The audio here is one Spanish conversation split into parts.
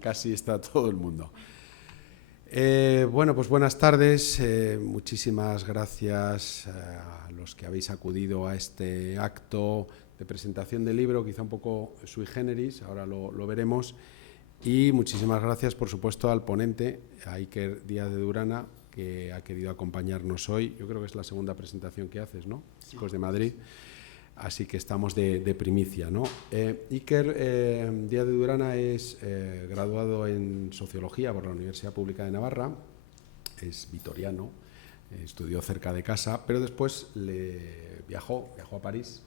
Casi está todo el mundo. Bueno, pues buenas tardes. Muchísimas gracias a los que habéis acudido a este acto de presentación del libro, quizá un poco sui generis, ahora lo veremos. Y muchísimas gracias, por supuesto, al ponente, a Iker Díaz de Durana, que ha querido acompañarnos hoy. Yo creo que es la segunda presentación que haces, ¿no? Sí. Después de Madrid. Así que estamos de primicia, ¿no? Iker Díaz de Durana es graduado en Sociología por la Universidad Pública de Navarra, es vitoriano, estudió cerca de casa, pero después viajó a París,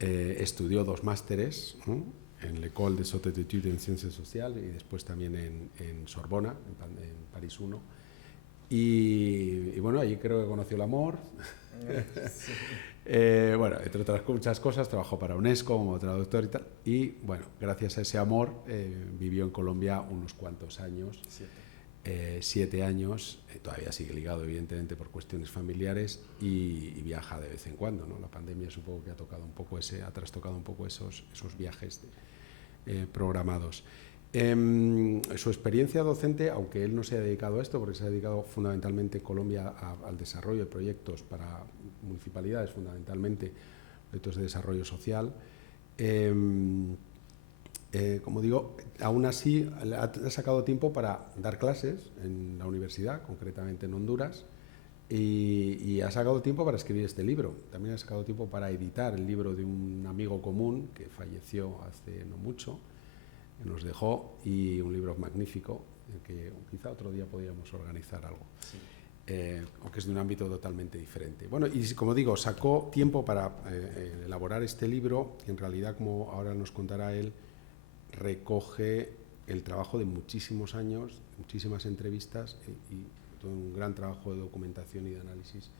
estudió 2 másteres, ¿no? En l'École des Hautes Études en Ciencias Sociales y después también en Sorbona, en París 1. Y bueno, allí creo que conoció el amor. Sí. Bueno, entre otras muchas cosas, trabajó para UNESCO como traductor y tal. Y bueno, gracias a ese amor vivió en Colombia unos cuantos años, 7 años. Todavía sigue ligado, evidentemente, por cuestiones familiares y viaja de vez en cuando, ¿no? La pandemia supongo que ha trastocado un poco esos viajes programados. Su experiencia docente, aunque él no se ha dedicado a esto, porque se ha dedicado fundamentalmente en Colombia al desarrollo de proyectos para municipalidades, fundamentalmente proyectos de desarrollo social, como digo, aún así ha sacado tiempo para dar clases en la universidad, concretamente en Honduras, y ha sacado tiempo para escribir este libro. También ha sacado tiempo para editar el libro de un amigo común que falleció hace no mucho, que nos dejó, y un libro magnífico, que quizá otro día podríamos organizar algo, sí. Aunque es de un ámbito totalmente diferente. Bueno, y como digo, sacó tiempo para elaborar este libro, que en realidad, como ahora nos contará él, recoge el trabajo de muchísimos años, muchísimas entrevistas y todo un gran trabajo de documentación y de análisis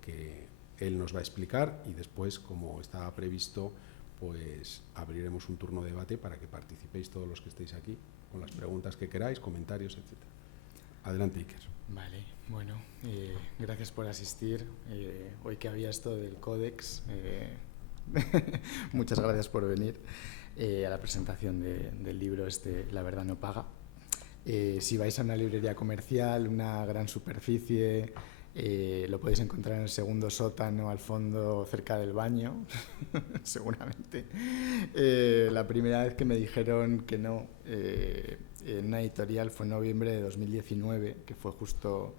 que él nos va a explicar, y después, como estaba previsto, pues abriremos un turno de debate para que participéis todos los que estéis aquí con las preguntas que queráis, comentarios, etc. Adelante, Iker. Vale, bueno, gracias por asistir. Hoy que había esto del Códex, muchas gracias por venir a la presentación del libro La verdad no paga. Si vais a una librería comercial, una gran superficie, lo podéis encontrar en el segundo sótano, al fondo, cerca del baño, seguramente. La primera vez que me dijeron que no en una editorial fue en noviembre de 2019, que fue justo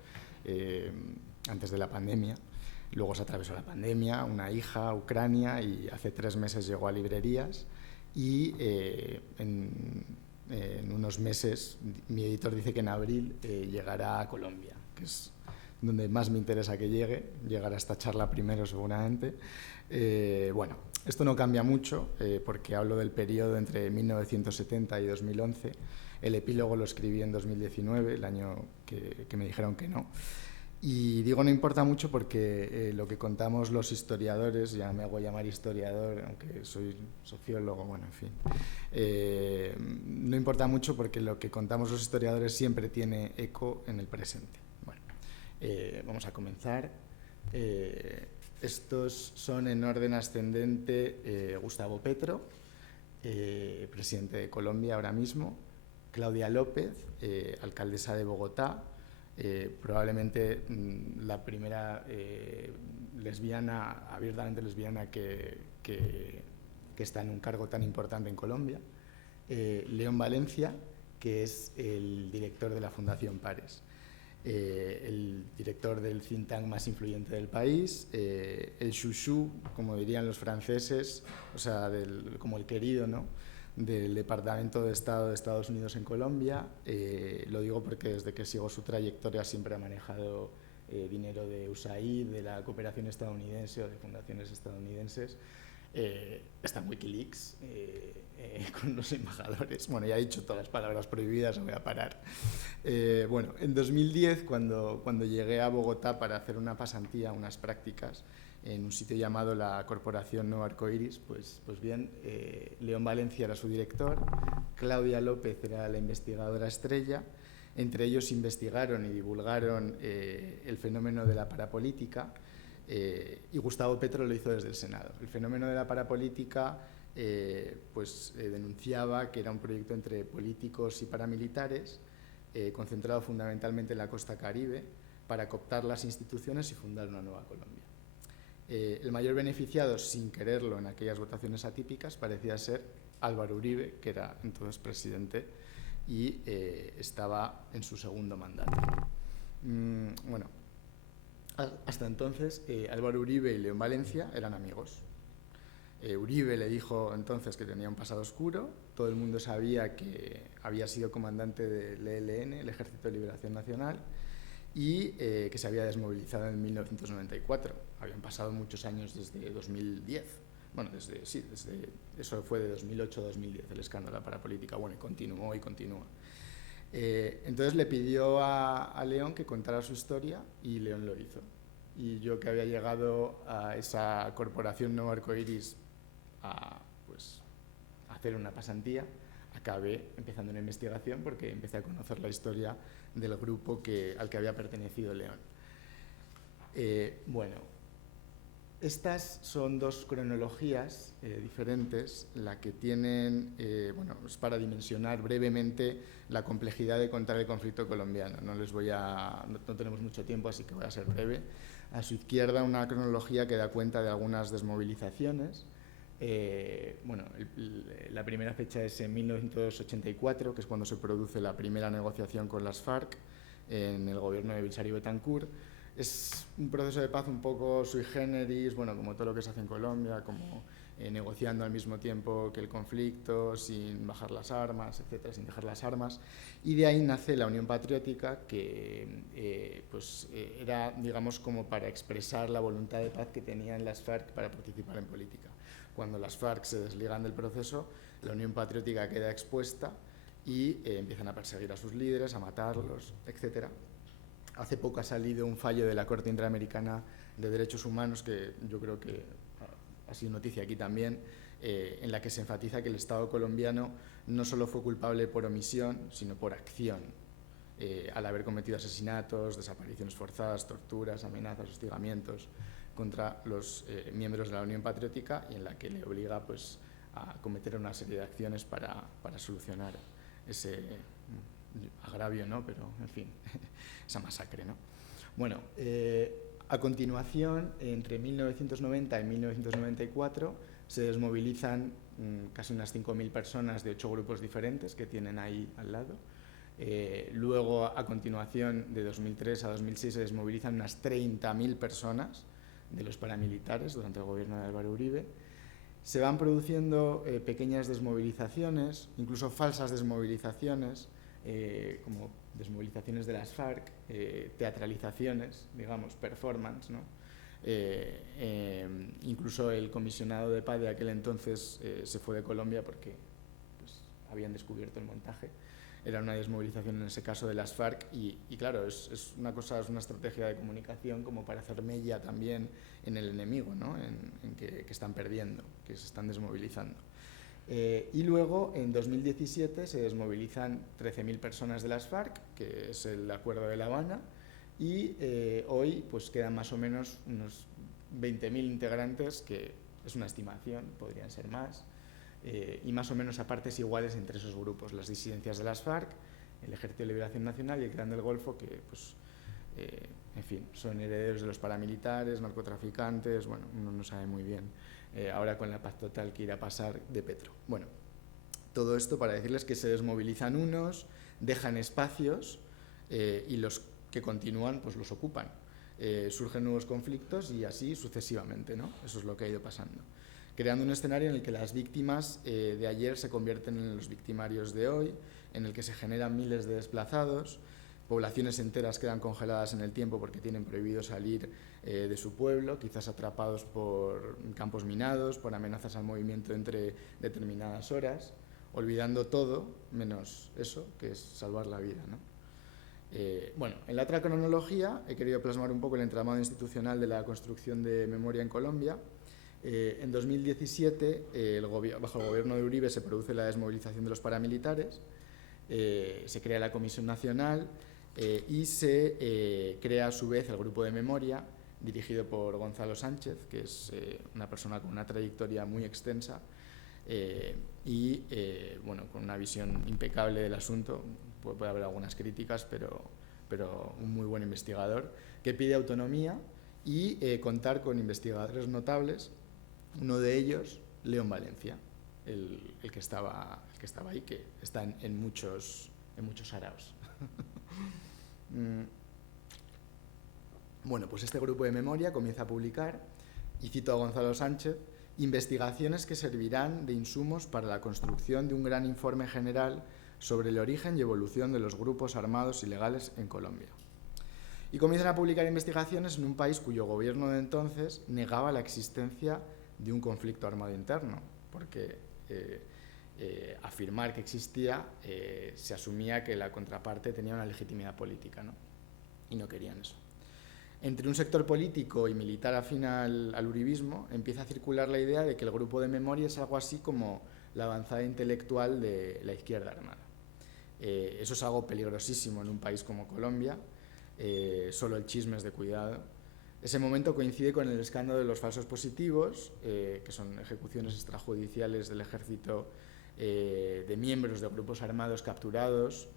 antes de la pandemia. Luego se atravesó la pandemia, una hija, Ucrania, y hace 3 meses llegó a librerías. Y en unos meses, mi editor dice que en abril llegará a Colombia, que es donde más me interesa que llegar a esta charla primero seguramente. Bueno, esto no cambia mucho porque hablo del periodo entre 1970 y 2011. El epílogo lo escribí en 2019, el año que me dijeron que no. Y digo no importa mucho porque lo que contamos los historiadores, ya me hago llamar historiador, aunque soy sociólogo, bueno, en fin. No importa mucho porque lo que contamos los historiadores siempre tiene eco en el presente. Bueno, vamos a comenzar. Estos son en orden ascendente Gustavo Petro, presidente de Colombia ahora mismo, Claudia López, alcaldesa de Bogotá, probablemente la primera lesbiana, abiertamente lesbiana que está en un cargo tan importante en Colombia, León Valencia, que es el director de la Fundación Pares, el director del think tank más influyente del país, el chouchou, como dirían los franceses, o sea, como el querido, ¿no?, del Departamento de Estado de Estados Unidos en Colombia. Lo digo porque desde que sigo su trayectoria siempre ha manejado dinero de USAID, de la cooperación estadounidense o de fundaciones estadounidenses. Está en Wikileaks con los embajadores. Bueno, ya he dicho todas las palabras prohibidas, no voy a parar. Bueno, en 2010, cuando llegué a Bogotá para hacer una pasantía, unas prácticas, en un sitio llamado la Corporación Nuevo Arcoiris, pues bien, León Valencia era su director, Claudia López era la investigadora estrella. Entre ellos investigaron y divulgaron el fenómeno de la parapolítica, y Gustavo Petro lo hizo desde el Senado. El fenómeno de la parapolítica denunciaba que era un proyecto entre políticos y paramilitares, concentrado fundamentalmente en la costa caribe, para cooptar las instituciones y fundar una nueva Colombia. El mayor beneficiado, sin quererlo en aquellas votaciones atípicas, parecía ser Álvaro Uribe, que era entonces presidente y estaba en su segundo mandato. Bueno, hasta entonces Álvaro Uribe y León Valencia eran amigos. Uribe le dijo entonces que tenía un pasado oscuro, todo el mundo sabía que había sido comandante del ELN, el Ejército de Liberación Nacional, y que se había desmovilizado en 1994. Habían pasado muchos años desde 2010. Bueno, eso fue de 2008 a 2010, el escándalo de la parapolítica. Bueno, y continuó y continúa. Entonces le pidió a León que contara su historia y León lo hizo. Y yo, que había llegado a esa corporación Nuevo Arcoiris a hacer una pasantía, acabé empezando una investigación porque empecé a conocer la historia del grupo al que había pertenecido León. Bueno, estas son dos cronologías diferentes, la que tienen, es para dimensionar brevemente la complejidad de contar el conflicto colombiano. No tenemos mucho tiempo, así que voy a ser breve. A su izquierda, una cronología que da cuenta de algunas desmovilizaciones. La primera fecha es en 1984, que es cuando se produce la primera negociación con las FARC en el gobierno de Belisario Betancur. Es un proceso de paz un poco sui generis, como todo lo que se hace en Colombia, como negociando al mismo tiempo que el conflicto, sin bajar las armas, etcétera, sin dejar las armas. Y de ahí nace la Unión Patriótica, que era, digamos, como para expresar la voluntad de paz que tenían las FARC para participar en política. Cuando las FARC se desligan del proceso, la Unión Patriótica queda expuesta y empiezan a perseguir a sus líderes, a matarlos, etcétera. Hace poco ha salido un fallo de la Corte Interamericana de Derechos Humanos, que yo creo que ha sido noticia aquí también, en la que se enfatiza que el Estado colombiano no solo fue culpable por omisión, sino por acción, al haber cometido asesinatos, desapariciones forzadas, torturas, amenazas, hostigamientos contra los miembros de la Unión Patriótica, y en la que le obliga a cometer una serie de acciones para solucionar ese agravio, ¿no? Pero, en fin, esa masacre, ¿no? Bueno, a continuación, entre 1990 y 1994, se desmovilizan casi unas 5.000 personas de 8 grupos diferentes que tienen ahí al lado. Luego, a continuación, de 2003 a 2006, se desmovilizan unas 30.000 personas de los paramilitares durante el gobierno de Álvaro Uribe. Se van produciendo pequeñas desmovilizaciones, incluso falsas desmovilizaciones, como desmovilizaciones de las FARC, teatralizaciones, digamos, performance, ¿no? Incluso el comisionado de paz de aquel entonces se fue de Colombia porque habían descubierto el montaje. Era una desmovilización en ese caso de las FARC y claro, es una estrategia de comunicación como para hacer mella también en el enemigo, ¿no? en que están perdiendo, que se están desmovilizando. Y luego, en 2017, se desmovilizan 13.000 personas de las FARC, que es el Acuerdo de La Habana, y hoy quedan más o menos unos 20.000 integrantes, que es una estimación, podrían ser más, y más o menos a partes iguales entre esos grupos, las disidencias de las FARC, el Ejército de Liberación Nacional y el Clan del Golfo, que en fin, son herederos de los paramilitares, narcotraficantes, uno no sabe muy bien ahora con la paz total que irá a pasar de Petro. Bueno, todo esto para decirles que se desmovilizan unos, dejan espacios y los que continúan los ocupan. Surgen nuevos conflictos y así sucesivamente, ¿no? Eso es lo que ha ido pasando, creando un escenario en el que las víctimas de ayer se convierten en los victimarios de hoy, en el que se generan miles de desplazados, poblaciones enteras quedan congeladas en el tiempo porque tienen prohibido salir de su pueblo, quizás atrapados por campos minados, por amenazas al movimiento entre determinadas horas, olvidando todo menos eso, que es salvar la vida, ¿no? En la otra cronología he querido plasmar un poco el entramado institucional de la construcción de memoria en Colombia. En 2017, bajo el gobierno de Uribe, se produce la desmovilización de los paramilitares, se crea la Comisión Nacional y se crea a su vez el Grupo de Memoria, dirigido por Gonzalo Sánchez, que es una persona con una trayectoria muy extensa, Bueno, con una visión impecable del asunto. Puede haber algunas críticas, pero un muy buen investigador, que pide autonomía y contar con investigadores notables, uno de ellos, León Valencia, el que estaba ahí, que está en muchos saraos. Bueno, pues este grupo de memoria comienza a publicar, y cito a Gonzalo Sánchez, investigaciones que servirán de insumos para la construcción de un gran informe general sobre el origen y evolución de los grupos armados ilegales en Colombia. Y comienzan a publicar investigaciones en un país cuyo gobierno de entonces negaba la existencia de un conflicto armado interno, porque afirmar que existía se asumía que la contraparte tenía una legitimidad política, ¿no? Y no querían eso. Entre un sector político y militar afín al uribismo empieza a circular la idea de que el grupo de memoria es algo así como la avanzada intelectual de la izquierda armada. Eso es algo peligrosísimo en un país como Colombia, solo el chisme es de cuidado. Ese momento coincide con el escándalo de los falsos positivos, que son ejecuciones extrajudiciales del ejército de miembros de grupos armados capturados,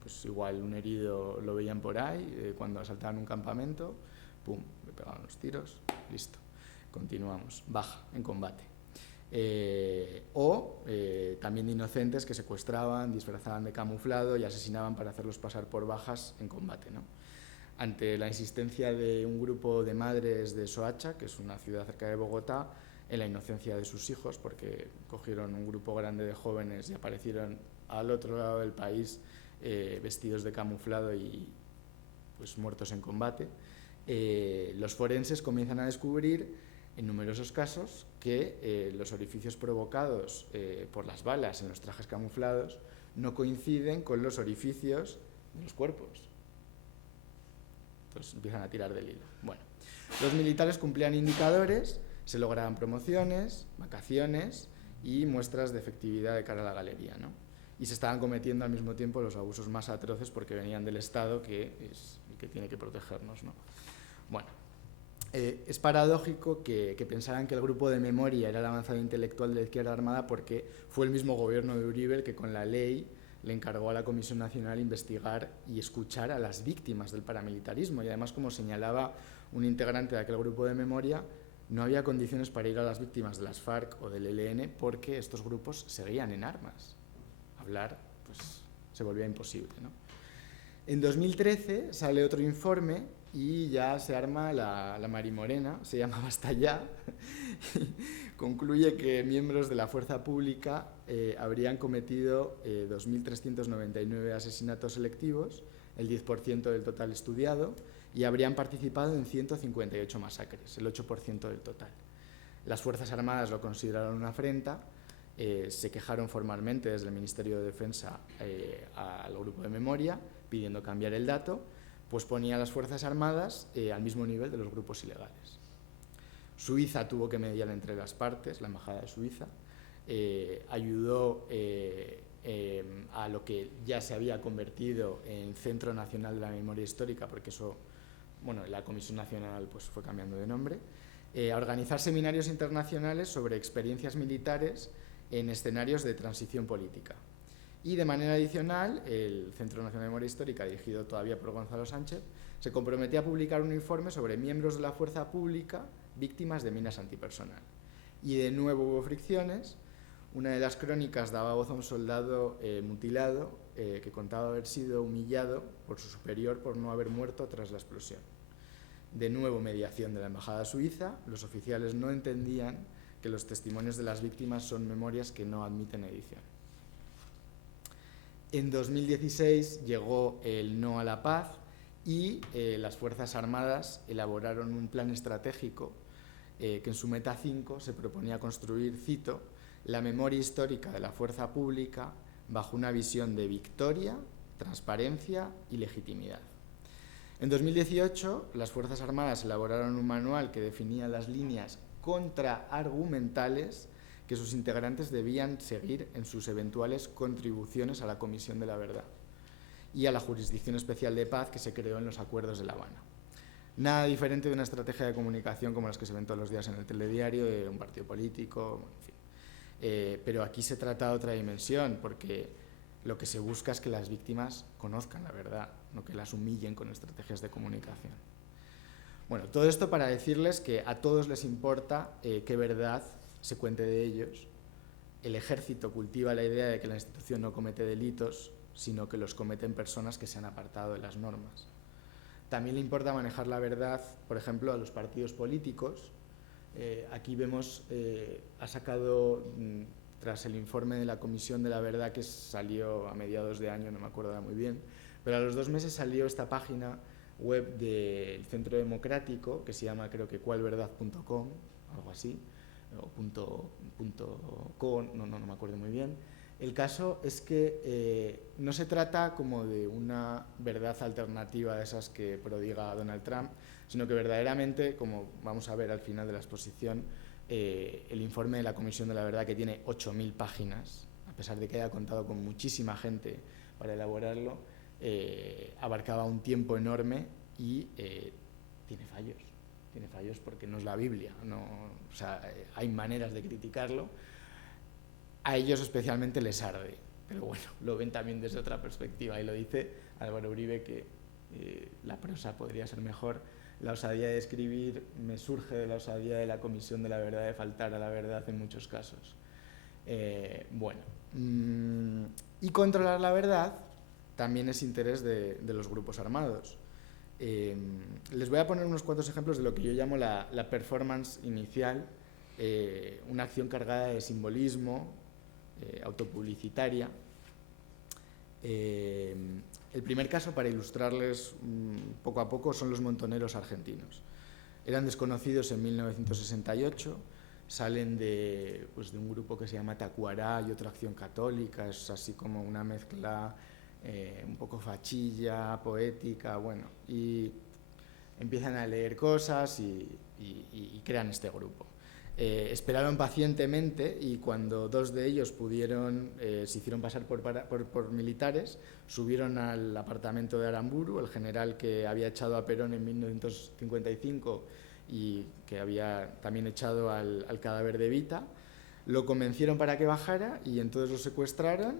pues igual un herido lo veían por ahí, cuando asaltaban un campamento, pum, le pegaban los tiros, listo, continuamos, baja en combate. También de inocentes que secuestraban, disfrazaban de camuflado y asesinaban para hacerlos pasar por bajas en combate, ¿no? Ante la insistencia de un grupo de madres de Soacha, que es una ciudad cerca de Bogotá, en la inocencia de sus hijos, porque cogieron un grupo grande de jóvenes y aparecieron al otro lado del país vestidos de camuflado y pues muertos en combate, los forenses comienzan a descubrir en numerosos casos que los orificios provocados por las balas en los trajes camuflados no coinciden con los orificios de los cuerpos. Entonces empiezan a tirar del hilo. Bueno, los militares cumplían indicadores, se lograban promociones, vacaciones y muestras de efectividad de cara a la galería, ¿no? Y se estaban cometiendo al mismo tiempo los abusos más atroces porque venían del Estado, que es el que tiene que protegernos, ¿no? Bueno, es paradójico que pensaran que el grupo de memoria era la avanzada intelectual de la izquierda armada, porque fue el mismo gobierno de Uribe el que con la ley le encargó a la Comisión Nacional investigar y escuchar a las víctimas del paramilitarismo. Y además, como señalaba un integrante de aquel grupo de memoria, no había condiciones para ir a las víctimas de las FARC o del ELN porque estos grupos seguían en armas. Hablar pues, se volvía imposible, ¿no? En 2013 sale otro informe y ya se arma la marimorena, se llama Basta Ya, concluye que miembros de la fuerza pública habrían cometido 2.399 asesinatos selectivos, el 10% del total estudiado, y habrían participado en 158 masacres, el 8% del total. Las Fuerzas Armadas lo consideraron una afrenta, se quejaron formalmente desde el Ministerio de Defensa al grupo de memoria, pidiendo cambiar el dato, pues ponía a las Fuerzas Armadas al mismo nivel de los grupos ilegales. Suiza tuvo que mediar entre las partes, la Embajada de Suiza, ayudó a lo que ya se había convertido en Centro Nacional de la Memoria Histórica, porque eso, bueno, la Comisión Nacional pues, fue cambiando de nombre, a organizar seminarios internacionales sobre experiencias militares en escenarios de transición política. Y de manera adicional, el Centro Nacional de Memoria Histórica, dirigido todavía por Gonzalo Sánchez, se comprometió a publicar un informe sobre miembros de la fuerza pública víctimas de minas antipersonal. Y de nuevo hubo fricciones. Una de las crónicas daba voz a un soldado mutilado que contaba haber sido humillado por su superior por no haber muerto tras la explosión. De nuevo mediación de la Embajada Suiza. Los oficiales no entendían que los testimonios de las víctimas son memorias que no admiten edición. En 2016 llegó el no a la paz y las Fuerzas Armadas elaboraron un plan estratégico que en su meta 5 se proponía construir, cito, la memoria histórica de la fuerza pública bajo una visión de victoria, transparencia y legitimidad. En 2018, las Fuerzas Armadas elaboraron un manual que definía las líneas contraargumentales que sus integrantes debían seguir en sus eventuales contribuciones a la Comisión de la Verdad y a la Jurisdicción Especial de Paz que se creó en los Acuerdos de La Habana. Nada diferente de una estrategia de comunicación como las que se ven todos los días en el telediario de un partido político, en fin. Pero aquí se trata de otra dimensión, porque lo que se busca es que las víctimas conozcan la verdad, no que las humillen con estrategias de comunicación. Bueno, todo esto para decirles que a todos les importa qué verdad se cuente de ellos. El ejército cultiva la idea de que la institución no comete delitos, sino que los cometen personas que se han apartado de las normas. También le importa manejar la verdad, por ejemplo, a los partidos políticos. Aquí vemos, ha sacado, tras el informe de la Comisión de la Verdad que salió a mediados de año, no me acuerdo ahora muy bien, pero a los 2 meses salió esta página web del Centro Democrático, que se llama, creo que cualverdad.com, algo así, o .co, no me acuerdo muy bien. El caso es que no se trata como de una verdad alternativa de esas que prodiga Donald Trump, sino que verdaderamente, como vamos a ver al final de la exposición, el informe de la Comisión de la Verdad, que tiene 8.000 páginas, a pesar de que haya contado con muchísima gente para elaborarlo, abarcaba un tiempo enorme y tiene fallos porque no es la Biblia, o sea, hay maneras de criticarlo. A ellos especialmente les arde, pero bueno, lo ven también desde otra perspectiva, y lo dice Álvaro Uribe, que la prosa podría ser mejor. La osadía de escribir me surge de la osadía de la Comisión de la Verdad, de faltar a la verdad en muchos casos. Y controlar la verdad también es interés de los grupos armados. Les voy a poner unos cuantos ejemplos de lo que yo llamo la performance inicial, una acción cargada de simbolismo, autopublicitaria. El primer caso, para ilustrarles poco a poco, son los montoneros argentinos. Eran desconocidos en 1968, salen de un grupo que se llama Tacuará y otra Acción Católica, es así como una mezcla un poco fachilla, poética, bueno, y empiezan a leer cosas y crean este grupo. Esperaron pacientemente, y cuando 2 de ellos se hicieron pasar por militares, subieron al apartamento de Aramburu, el general que había echado a Perón en 1955 y que había también echado al cadáver de Evita. Lo convencieron para que bajara y entonces lo secuestraron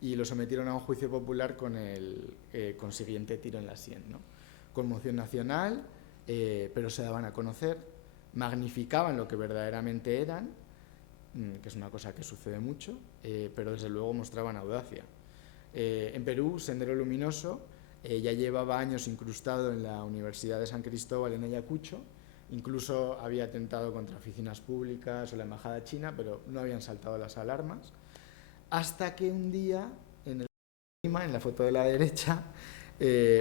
y lo sometieron a un juicio popular con el consiguiente tiro en la sien, ¿no? Conmoción nacional, pero se daban a conocer, magnificaban lo que verdaderamente eran, que es una cosa que sucede mucho, pero desde luego mostraban audacia. En Perú, Sendero Luminoso ya llevaba años incrustado en la Universidad de San Cristóbal en Ayacucho, incluso había atentado contra oficinas públicas o la embajada china, pero no habían saltado las alarmas, hasta que un día, en la foto de la derecha,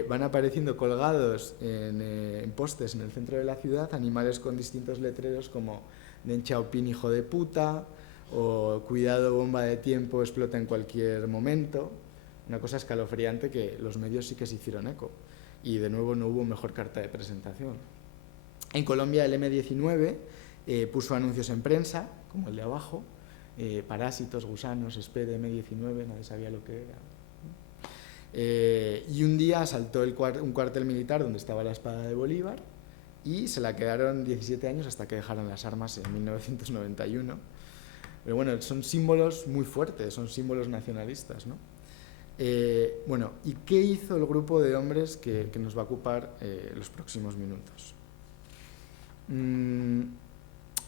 van apareciendo colgados en postes en el centro de la ciudad animales con distintos letreros como Deng Xiaoping, hijo de puta, o cuidado, bomba de tiempo, explota en cualquier momento. Una cosa escalofriante que los medios sí que se hicieron eco, y de nuevo no hubo mejor carta de presentación. En Colombia el M19 puso anuncios en prensa, como el de abajo, parásitos, gusanos, espere M19, nadie sabía lo que era. Y un día asaltó un cuartel militar donde estaba la espada de Bolívar y se la quedaron 17 años hasta que dejaron las armas en 1991. Pero bueno, son símbolos muy fuertes, son símbolos nacionalistas, ¿no? Bueno, ¿y qué hizo el grupo de hombres que nos va a ocupar los próximos minutos?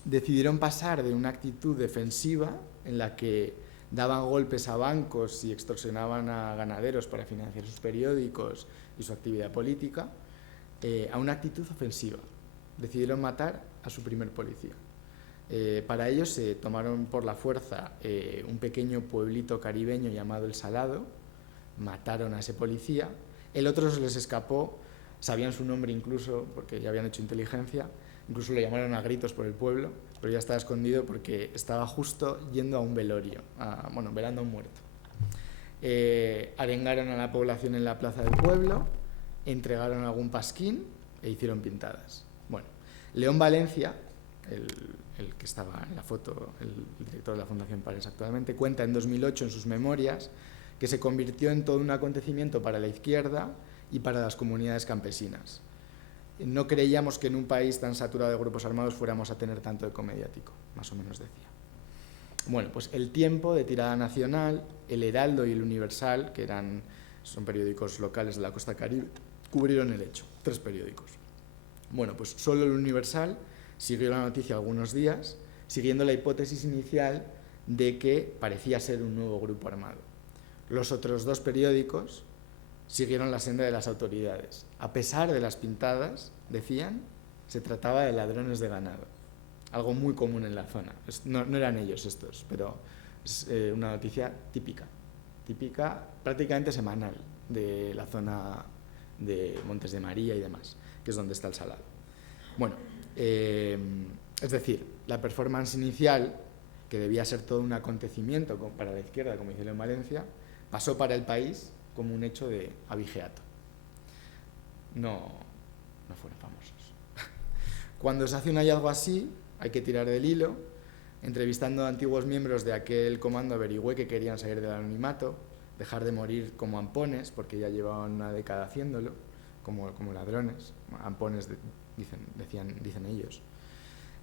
Decidieron pasar de una actitud defensiva en la que daban golpes a bancos y extorsionaban a ganaderos para financiar sus periódicos y su actividad política, a una actitud ofensiva. Decidieron matar a su primer policía. Para ello se tomaron por la fuerza un pequeño pueblito caribeño llamado El Salado, mataron a ese policía, el otro se les escapó, sabían su nombre incluso porque ya habían hecho inteligencia, incluso lo llamaron a gritos por el pueblo, pero ya estaba escondido porque estaba justo yendo a un velorio, velando a un muerto. Arengaron a la población en la plaza del pueblo, entregaron algún pasquín e hicieron pintadas. Bueno, León Valencia, el que estaba en la foto, el director de la Fundación Pares actualmente, cuenta en 2008 en sus memorias que se convirtió en todo un acontecimiento para la izquierda y para las comunidades campesinas. No creíamos que en un país tan saturado de grupos armados fuéramos a tener tanto eco mediático, más o menos decía. Bueno, pues El Tiempo, de tirada nacional, El Heraldo y El Universal, que son periódicos locales de la costa caribe, cubrieron el hecho, 3 periódicos. Bueno, pues solo El Universal siguió la noticia algunos días, siguiendo la hipótesis inicial de que parecía ser un nuevo grupo armado. Los otros 2 periódicos siguieron la senda de las autoridades. A pesar de las pintadas, decían, se trataba de ladrones de ganado. Algo muy común en la zona. No eran ellos estos, pero es una noticia típica, prácticamente semanal, de la zona de Montes de María y demás, que es donde está el Salado. Bueno, es decir, la performance inicial, que debía ser todo un acontecimiento para la izquierda, como hicieron en Valencia, pasó para el país como un hecho de abigeato. No fueron famosos. Cuando se hace un hallazgo así, hay que tirar del hilo. Entrevistando a antiguos miembros de aquel comando, averigüé que querían salir del anonimato, dejar de morir como ampones, porque ya llevaban una década haciéndolo, como ladrones, ampones dicen ellos.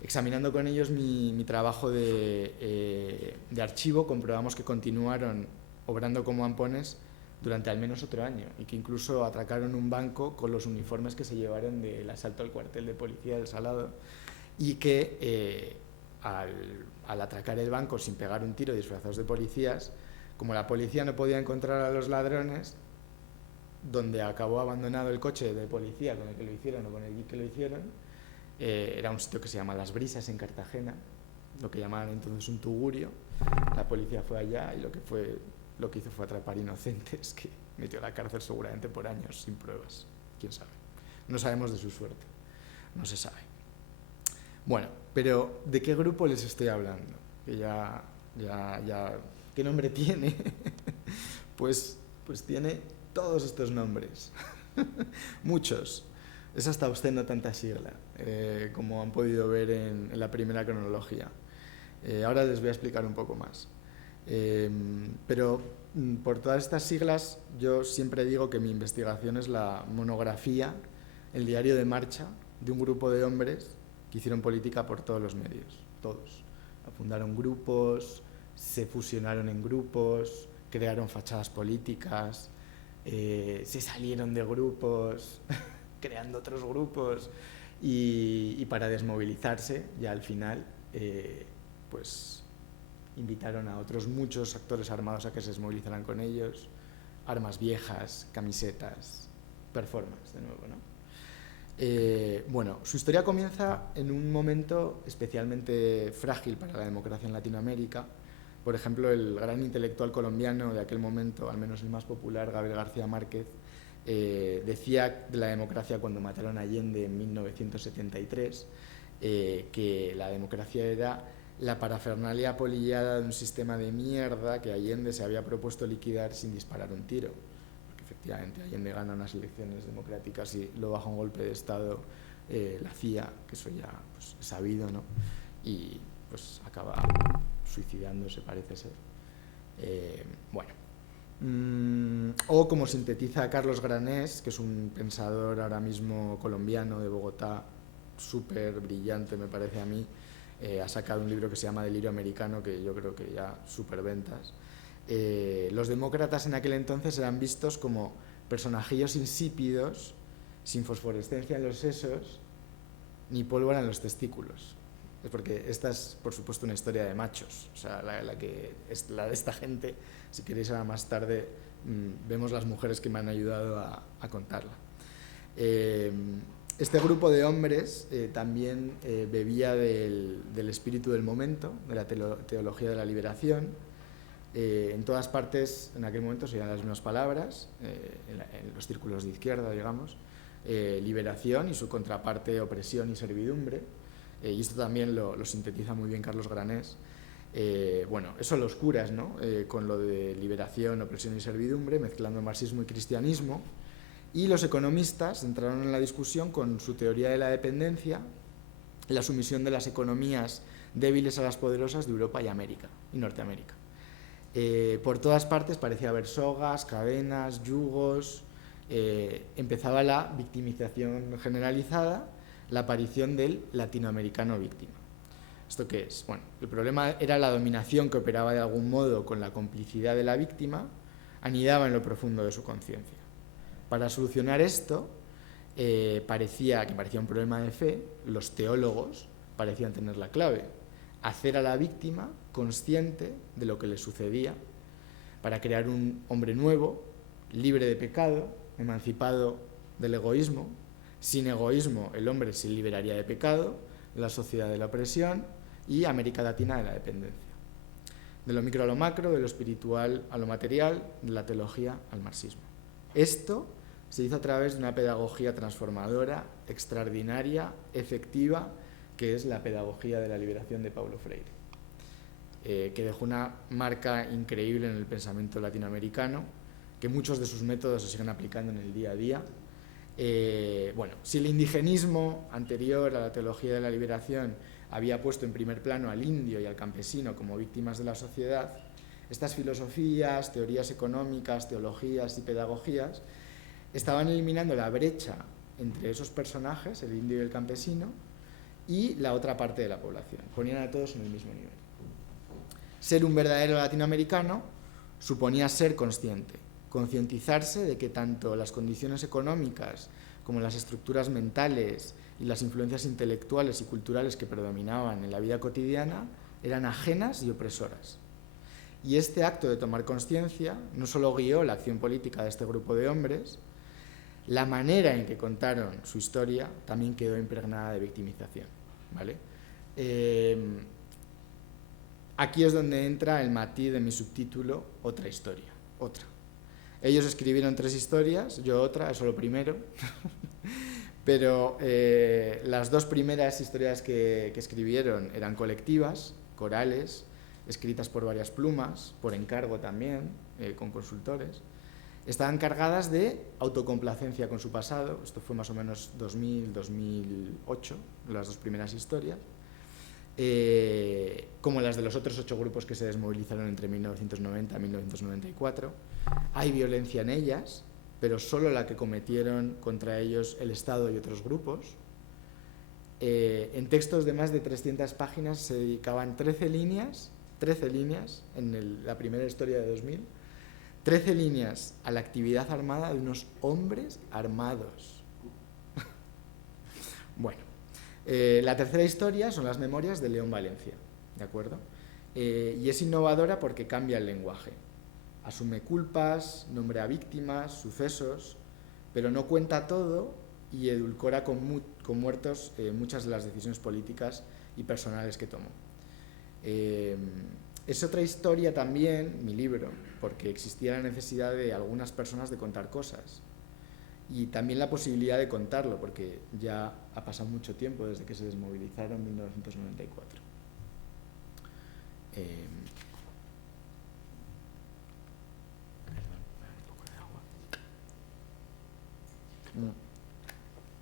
Examinando con ellos mi trabajo de archivo, comprobamos que continuaron obrando como ampones durante al menos otro año, y que incluso atracaron un banco con los uniformes que se llevaron del asalto al cuartel de policía del Salado, y que al atracar el banco sin pegar un tiro disfrazados de policías, como la policía no podía encontrar a los ladrones, donde acabó abandonado el coche de policía con el que lo hicieron o con el jeep que lo hicieron, era un sitio que se llama Las Brisas en Cartagena, lo que llamaban entonces un tugurio. La policía fue allá y lo que hizo fue atrapar inocentes, que metió a la cárcel seguramente por años sin pruebas, quién sabe. No sabemos de su suerte, no se sabe. Bueno, pero ¿de qué grupo les estoy hablando? Que ya ¿qué nombre tiene? pues tiene todos estos nombres, muchos. Es hasta obsceno tanta sigla, como han podido ver en la primera cronología. Ahora les voy a explicar un poco más. Pero por todas estas siglas, yo siempre digo que mi investigación es la monografía, el diario de marcha de un grupo de hombres que hicieron política por todos los medios, todos. Fundaron grupos, se fusionaron en grupos, crearon fachadas políticas, se salieron de grupos, creando otros grupos, y para desmovilizarse, ya al final, pues invitaron a otros muchos actores armados a que se desmovilizaran con ellos, armas viejas, camisetas, performance de nuevo, ¿no? Bueno, su historia comienza en un momento especialmente frágil para la democracia en Latinoamérica. Por ejemplo, el gran intelectual colombiano de aquel momento, al menos el más popular, Gabriel García Márquez, decía de la democracia cuando mataron a Allende en 1973, que la democracia era la parafernalia apolillada de un sistema de mierda que Allende se había propuesto liquidar sin disparar un tiro. Efectivamente, Allende gana unas elecciones democráticas y lo baja un golpe de Estado la CIA, que eso ya pues, es sabido, ¿no? Y pues acaba suicidándose, parece ser. Bueno. O como sintetiza Carlos Granés, que es un pensador ahora mismo colombiano de Bogotá, súper brillante me parece a mí, ha sacado un libro que se llama Delirio Americano, que yo creo que ya superventas. Los demócratas en aquel entonces eran vistos como personajillos insípidos, sin fosforescencia en los sesos, ni pólvora en los testículos. Es porque esta es, por supuesto, una historia de machos, o sea, la que es la de esta gente. Si queréis ahora más tarde vemos las mujeres que me han ayudado a contarla. Este grupo de hombres también bebía del espíritu del momento, de la teología de la liberación. En todas partes, en aquel momento, se oían las mismas palabras, en los círculos de izquierda, digamos, liberación y su contraparte, opresión y servidumbre. Y esto también lo sintetiza muy bien Carlos Granés. Bueno, eso los curas, ¿no? Con lo de liberación, opresión y servidumbre, mezclando marxismo y cristianismo. Y los economistas entraron en la discusión con su teoría de la dependencia, la sumisión de las economías débiles a las poderosas de Europa y América, y Norteamérica. Por todas partes parecía haber sogas, cadenas, yugos. Empezaba la victimización generalizada, la aparición del latinoamericano víctima. ¿Esto qué es? Bueno, el problema era la dominación que operaba de algún modo con la complicidad de la víctima, anidaba en lo profundo de su conciencia. Para solucionar esto, parecía un problema de fe, los teólogos parecían tener la clave: hacer a la víctima consciente de lo que le sucedía para crear un hombre nuevo, libre de pecado, emancipado del egoísmo. Sin egoísmo, el hombre se liberaría de pecado, la sociedad de la opresión y América Latina de la dependencia. De lo micro a lo macro, de lo espiritual a lo material, de la teología al marxismo. Esto se hizo a través de una pedagogía transformadora, extraordinaria, efectiva, que es la pedagogía de la liberación de Paulo Freire, que dejó una marca increíble en el pensamiento latinoamericano, que muchos de sus métodos se siguen aplicando en el día a día. Bueno, si el indigenismo anterior a la teología de la liberación había puesto en primer plano al indio y al campesino como víctimas de la sociedad, estas filosofías, teorías económicas, teologías y pedagogías estaban eliminando la brecha entre esos personajes, el indio y el campesino, y la otra parte de la población. Ponían a todos en el mismo nivel. Ser un verdadero latinoamericano suponía ser consciente, concientizarse de que tanto las condiciones económicas como las estructuras mentales y las influencias intelectuales y culturales que predominaban en la vida cotidiana eran ajenas y opresoras. Y este acto de tomar conciencia no solo guió la acción política de este grupo de hombres, la manera en que contaron su historia también quedó impregnada de victimización, ¿vale? Aquí es donde entra el matiz de mi subtítulo, otra historia, otra. Ellos escribieron 3 historias, yo otra, eso lo primero, pero las 2 primeras historias que escribieron eran colectivas, corales, escritas por varias plumas, por encargo también, con consultores. Estaban cargadas de autocomplacencia con su pasado, esto fue más o menos 2000-2008, las 2 primeras historias, como las de los otros 8 grupos que se desmovilizaron entre 1990 y 1994. Hay violencia en ellas, pero solo la que cometieron contra ellos el Estado y otros grupos. En textos de más de 300 páginas se dedicaban 13 líneas en la primera historia de 2000, 13 líneas a la actividad armada de unos hombres armados. Bueno, la tercera historia son las memorias de León Valencia, ¿de acuerdo? Y es innovadora porque cambia el lenguaje. Asume culpas, nombra víctimas, sucesos, pero no cuenta todo y edulcora con muertos muchas de las decisiones políticas y personales que tomó. Es otra historia también, mi libro, porque existía la necesidad de algunas personas de contar cosas y también la posibilidad de contarlo, porque ya ha pasado mucho tiempo desde que se desmovilizaron en 1994.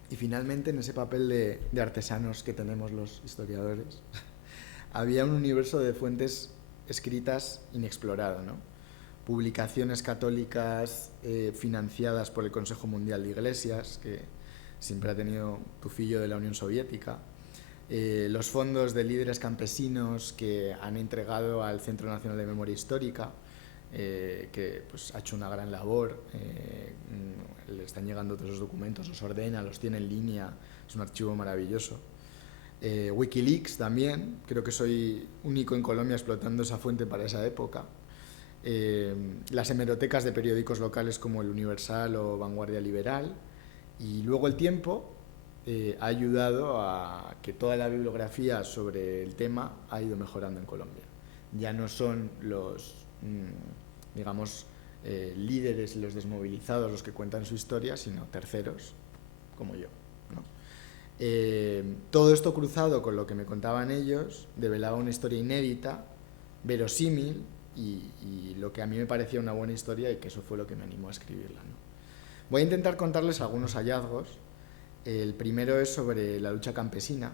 Y finalmente, en ese papel de artesanos que tenemos los historiadores, había un universo de fuentes escritas inexplorado, ¿no? Publicaciones católicas financiadas por el Consejo Mundial de Iglesias, que siempre ha tenido tufillo de la Unión Soviética, los fondos de líderes campesinos que han entregado al Centro Nacional de Memoria Histórica, que pues, ha hecho una gran labor, le están llegando todos los documentos, los ordena, los tiene en línea, es un archivo maravilloso. Wikileaks también, creo que soy único en Colombia explotando esa fuente para esa época. Las hemerotecas de periódicos locales como El Universal o Vanguardia Liberal, y luego el tiempo ha ayudado a que toda la bibliografía sobre el tema ha ido mejorando en Colombia. Ya no son los, digamos, líderes y los desmovilizados los que cuentan su historia, sino terceros, como yo, ¿no? Todo esto cruzado con lo que me contaban ellos develaba una historia inédita, verosímil y lo que a mí me parecía una buena historia, y que eso fue lo que me animó a escribirla, ¿no? Voy a intentar contarles algunos hallazgos. El primero es sobre la lucha campesina.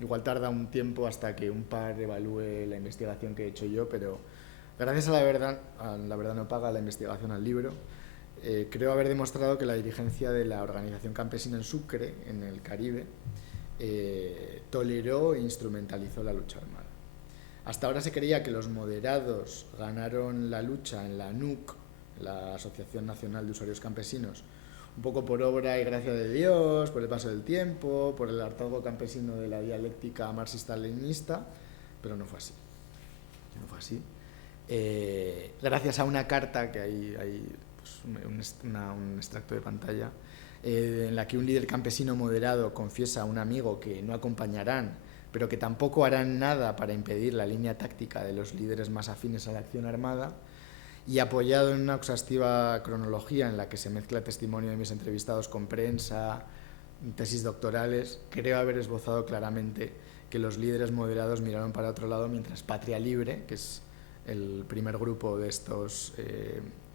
Igual tarda un tiempo hasta que un par evalúe la investigación que he hecho yo, pero gracias a La Verdad no paga, la investigación al libro, creo haber demostrado que la dirigencia de la organización campesina en Sucre, en el Caribe, toleró e instrumentalizó la lucha armada. Hasta ahora se creía que los moderados ganaron la lucha en la ANUC, la Asociación Nacional de Usuarios Campesinos, un poco por obra y gracia de Dios, por el paso del tiempo, por el hartazgo campesino de la dialéctica marxista-leninista, pero no fue así. No fue así. Gracias a una carta, que hay pues, un extracto de pantalla, en la que un líder campesino moderado confiesa a un amigo que no acompañarán, pero que tampoco harán nada para impedir la línea táctica de los líderes más afines a la acción armada, y apoyado en una exhaustiva cronología en la que se mezcla testimonio de mis entrevistados con prensa, tesis doctorales, creo haber esbozado claramente que los líderes moderados miraron para otro lado mientras Patria Libre, que es el primer grupo de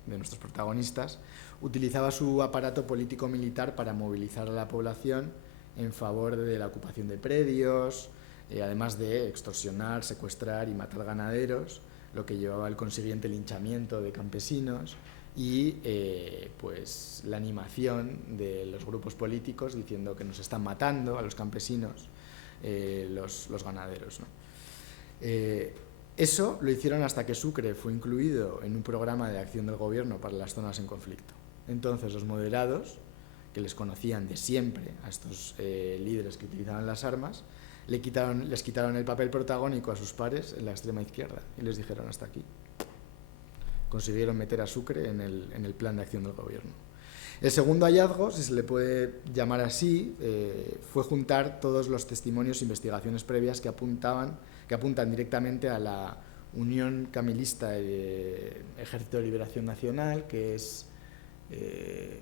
de nuestros protagonistas, utilizaba su aparato político-militar para movilizar a la población en favor de la ocupación de predios, además de extorsionar, secuestrar y matar ganaderos, lo que llevaba al consiguiente linchamiento de campesinos y pues la animación de los grupos políticos diciendo que nos están matando a los campesinos, los ganaderos, ¿no? Eso lo hicieron hasta que Sucre fue incluido en un programa de acción del gobierno para las zonas en conflicto. Entonces los moderados, que les conocían de siempre a estos líderes que utilizaban las armas, les quitaron el papel protagónico a sus pares en la extrema izquierda y les dijeron hasta aquí. Consiguieron meter a Sucre en el plan de acción del gobierno. El segundo hallazgo, si se le puede llamar así, fue juntar todos los testimonios e investigaciones previas que apuntan directamente a la Unión Camilista Ejército de Liberación Nacional, que es que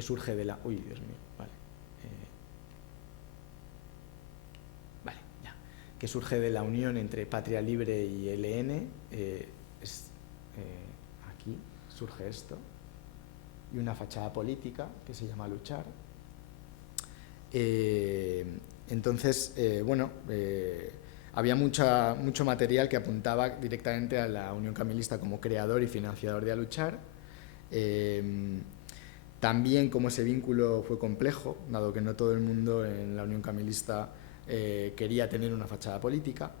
surge de la... Uy, Dios mío, vale. Que surge de la unión entre Patria Libre y ELN. Aquí surge esto. Y una fachada política que se llama Luchar. Entonces, había mucho material que apuntaba directamente a la Unión Camilista como creador y financiador de A Luchar. También como ese vínculo fue complejo, dado que no todo el mundo en la Unión Camilista quería tener una fachada política.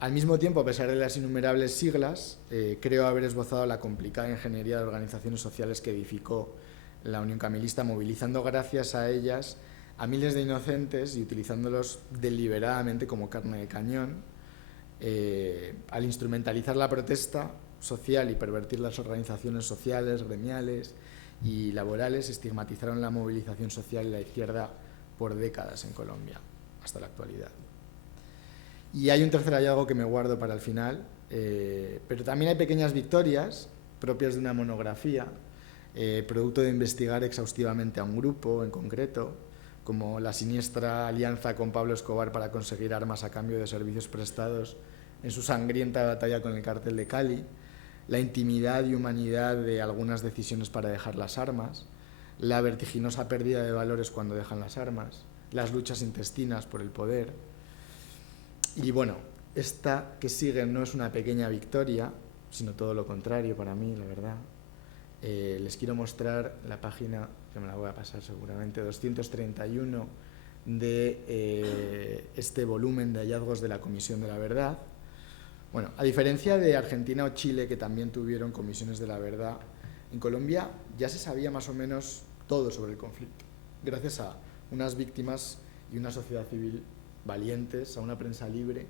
Al mismo tiempo, a pesar de las innumerables siglas, creo haber esbozado la complicada ingeniería de organizaciones sociales que edificó la Unión Camilista, movilizando gracias a ellas a miles de inocentes y utilizándolos deliberadamente como carne de cañón, al instrumentalizar la protesta social y pervertir las organizaciones sociales, gremiales y laborales, estigmatizaron la movilización social y la izquierda por décadas en Colombia, hasta la actualidad. Y hay un tercer hallazgo que me guardo para el final, pero también hay pequeñas victorias propias de una monografía, producto de investigar exhaustivamente a un grupo en concreto, como la siniestra alianza con Pablo Escobar para conseguir armas a cambio de servicios prestados en su sangrienta batalla con el cártel de Cali, la intimidad y humanidad de algunas decisiones para dejar las armas, la vertiginosa pérdida de valores cuando dejan las armas, las luchas intestinas por el poder. Y bueno, esta que sigue no es una pequeña victoria, sino todo lo contrario para mí, la verdad. Les quiero mostrar la página, que me la voy a pasar seguramente, 231 de este volumen de hallazgos de la Comisión de la Verdad. Bueno, a diferencia de Argentina o Chile, que también tuvieron comisiones de la verdad, en Colombia ya se sabía más o menos todo sobre el conflicto, gracias a unas víctimas y una sociedad civil valientes, a una prensa libre.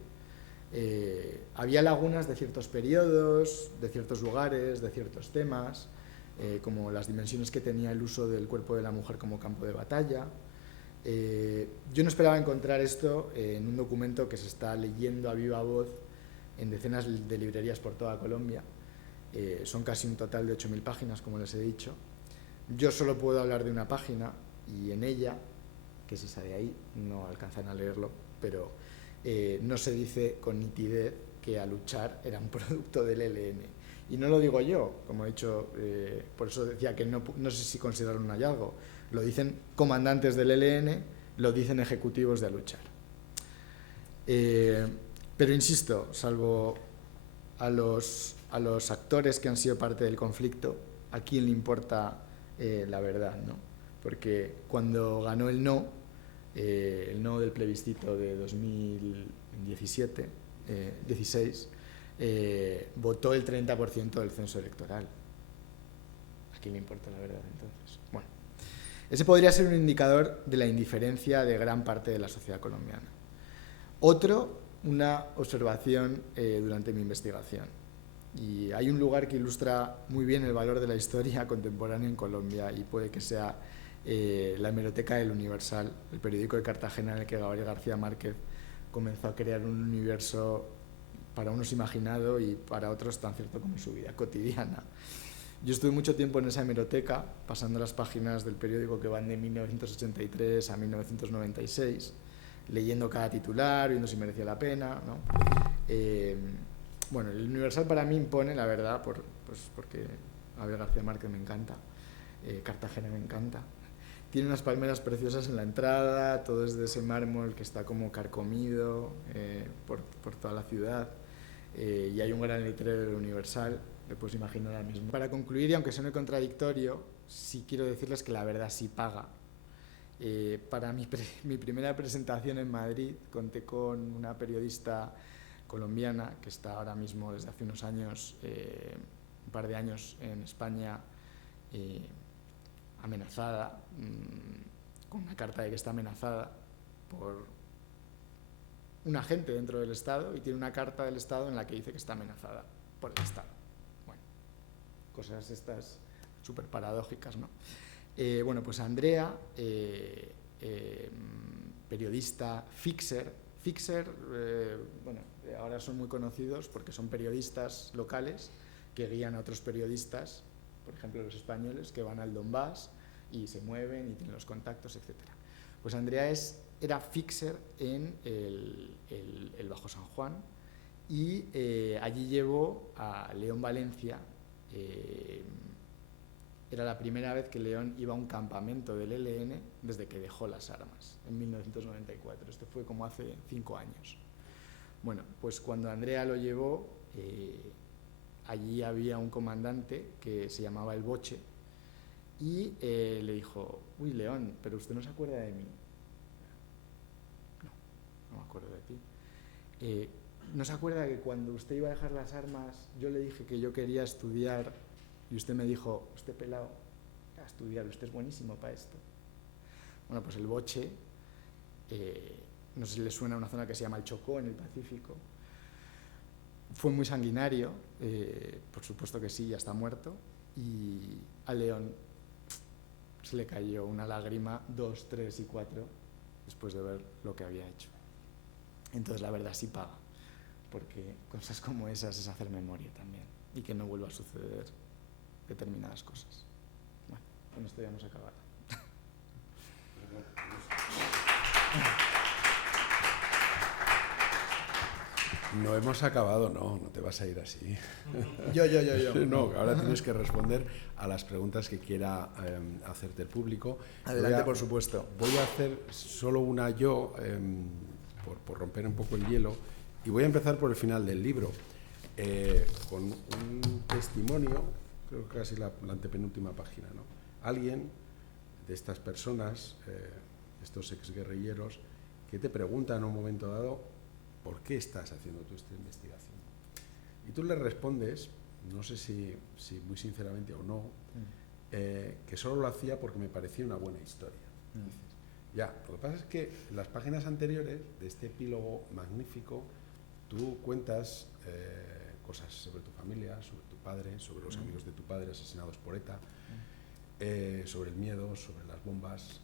Había lagunas de ciertos periodos, de ciertos lugares, de ciertos temas, como las dimensiones que tenía el uso del cuerpo de la mujer como campo de batalla. Yo no esperaba encontrar esto en un documento que se está leyendo a viva voz en decenas de librerías por toda Colombia. Son casi un total de 8.000 páginas, como les he dicho. Yo solo puedo hablar de una página y en ella, que es esa de ahí, no alcanzan a leerlo, pero no se dice con nitidez que A Luchar era un producto del ELN. Y no lo digo yo, como he dicho, por eso decía que no sé si considerarlo un hallazgo. Lo dicen comandantes del ELN, lo dicen ejecutivos de A Luchar. Pero insisto, salvo a los actores que han sido parte del conflicto, ¿a quién le importa la verdad, no? Porque cuando ganó el no, el no del plebiscito de 2017, 16, votó el 30% del censo electoral. ¿A quién le importa la verdad entonces? Bueno, ese podría ser un indicador de la indiferencia de gran parte de la sociedad colombiana. Otro, una observación durante mi investigación. Y hay un lugar que ilustra muy bien el valor de la historia contemporánea en Colombia y puede que sea la hemeroteca del Universal, el periódico de Cartagena en el que Gabriel García Márquez comenzó a crear un universo para unos imaginado y para otros tan cierto como su vida cotidiana. Yo estuve mucho tiempo en esa hemeroteca, pasando las páginas del periódico que van de 1983 a 1996, leyendo cada titular, viendo si merecía la pena, ¿no? Bueno, el Universal para mí impone, la verdad, porque Gabriel García Márquez me encanta, Cartagena me encanta. Tiene unas palmeras preciosas en la entrada, todo es de ese mármol que está como carcomido por toda la ciudad, y hay un gran letrero del Universal, le puedes imaginar ahora mismo. Para concluir, y aunque suene contradictorio, sí quiero decirles que la verdad sí paga. Para mi primera presentación en Madrid conté con una periodista colombiana que está ahora mismo desde hace unos años, un par de años en España, amenazada, con una carta de que está amenazada por un agente dentro del Estado, y tiene una carta del Estado en la que dice que está amenazada por el Estado. Bueno, cosas estas súper paradójicas, ¿no? Bueno, pues Andrea, periodista, Fixer, bueno, ahora son muy conocidos porque son periodistas locales que guían a otros periodistas, por ejemplo los españoles, que van al Donbass y se mueven y tienen los contactos, etc. Pues Andrea era Fixer en el Bajo San Juan, y allí llevó a León Valencia. Era la primera vez que León iba a un campamento del ELN desde que dejó las armas, en 1994. Esto fue como hace 5 años. Bueno, pues cuando Andrea lo llevó, allí había un comandante que se llamaba El Boche, y le dijo: uy, León, pero usted no se acuerda de mí. No me acuerdo de ti. ¿No se acuerda que cuando usted iba a dejar las armas yo le dije que yo quería estudiar y usted me dijo: usted pelado, a estudiar, usted es buenísimo para esto? Bueno, pues El Boche, no sé si le suena a una zona que se llama el Chocó, en el Pacífico, fue muy sanguinario, por supuesto que sí, ya está muerto, y a León se le cayó una lágrima, 2, 3 y 4, después de ver lo que había hecho. Entonces la verdad sí paga, porque cosas como esas es hacer memoria también, y que no vuelva a suceder determinadas cosas. Bueno, con esto ya hemos acabado. No hemos acabado, no te vas a ir así. Yo. No, ahora tienes que responder a las preguntas que quiera hacerte el público. Adelante, por supuesto. Voy a hacer solo una yo, por romper un poco el hielo, y voy a empezar por el final del libro, con un testimonio, creo que casi la antepenúltima página, ¿no? Alguien de estas personas, estos exguerrilleros, que te preguntan en un momento dado: ¿por qué estás haciendo tú esta investigación? Y tú le respondes, no sé si muy sinceramente o no, que solo lo hacía porque me parecía una buena historia. Dices, ya, lo que pasa es que en las páginas anteriores de este epílogo magnífico tú cuentas cosas sobre tu familia, sobre tu padre, sobre los amigos de tu padre asesinados por ETA, sobre el miedo, sobre las bombas,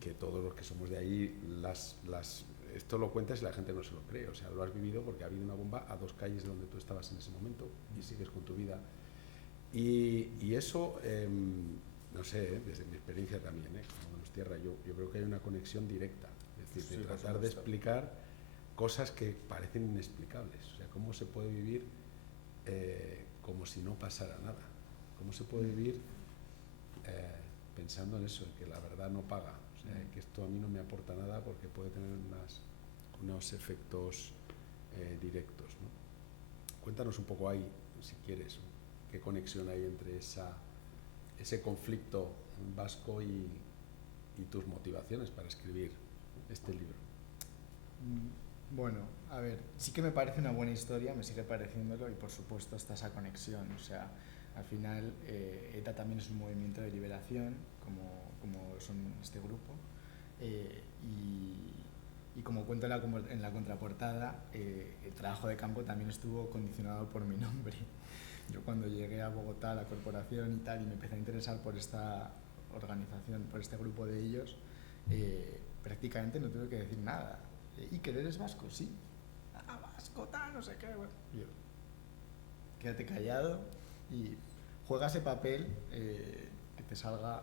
que todos los que somos de ahí esto lo cuentas y la gente no se lo cree, o sea, lo has vivido porque ha habido una bomba a 2 calles de donde tú estabas en ese momento y sigues con tu vida. Y eso, no sé, desde mi experiencia también, como Donostierra, yo creo que hay una conexión directa, es decir, de tratar de explicar cosas que parecen inexplicables, o sea, cómo se puede vivir como si no pasara nada, cómo se puede vivir pensando en eso, en que la verdad no paga. O sea, que esto a mí no me aporta nada porque puede tener unos efectos directos, ¿no? Cuéntanos un poco ahí, si quieres, qué conexión hay entre ese conflicto vasco y y tus motivaciones para escribir este libro. Bueno, a ver, sí que me parece una buena historia, me sigue pareciéndolo, y por supuesto está esa conexión. O sea, al final ETA también es un movimiento de liberación, como son este grupo, y como cuento en la contraportada, el trabajo de campo también estuvo condicionado por mi nombre. Yo cuando llegué a Bogotá, a la corporación y tal, y me empecé a interesar por esta organización, por este grupo de ellos, prácticamente no tuve que decir nada. ¿Y que eres vasco? Sí. Ah, vasco, tal, no sé qué. Bueno, yo, quédate callado y juega ese papel que te salga.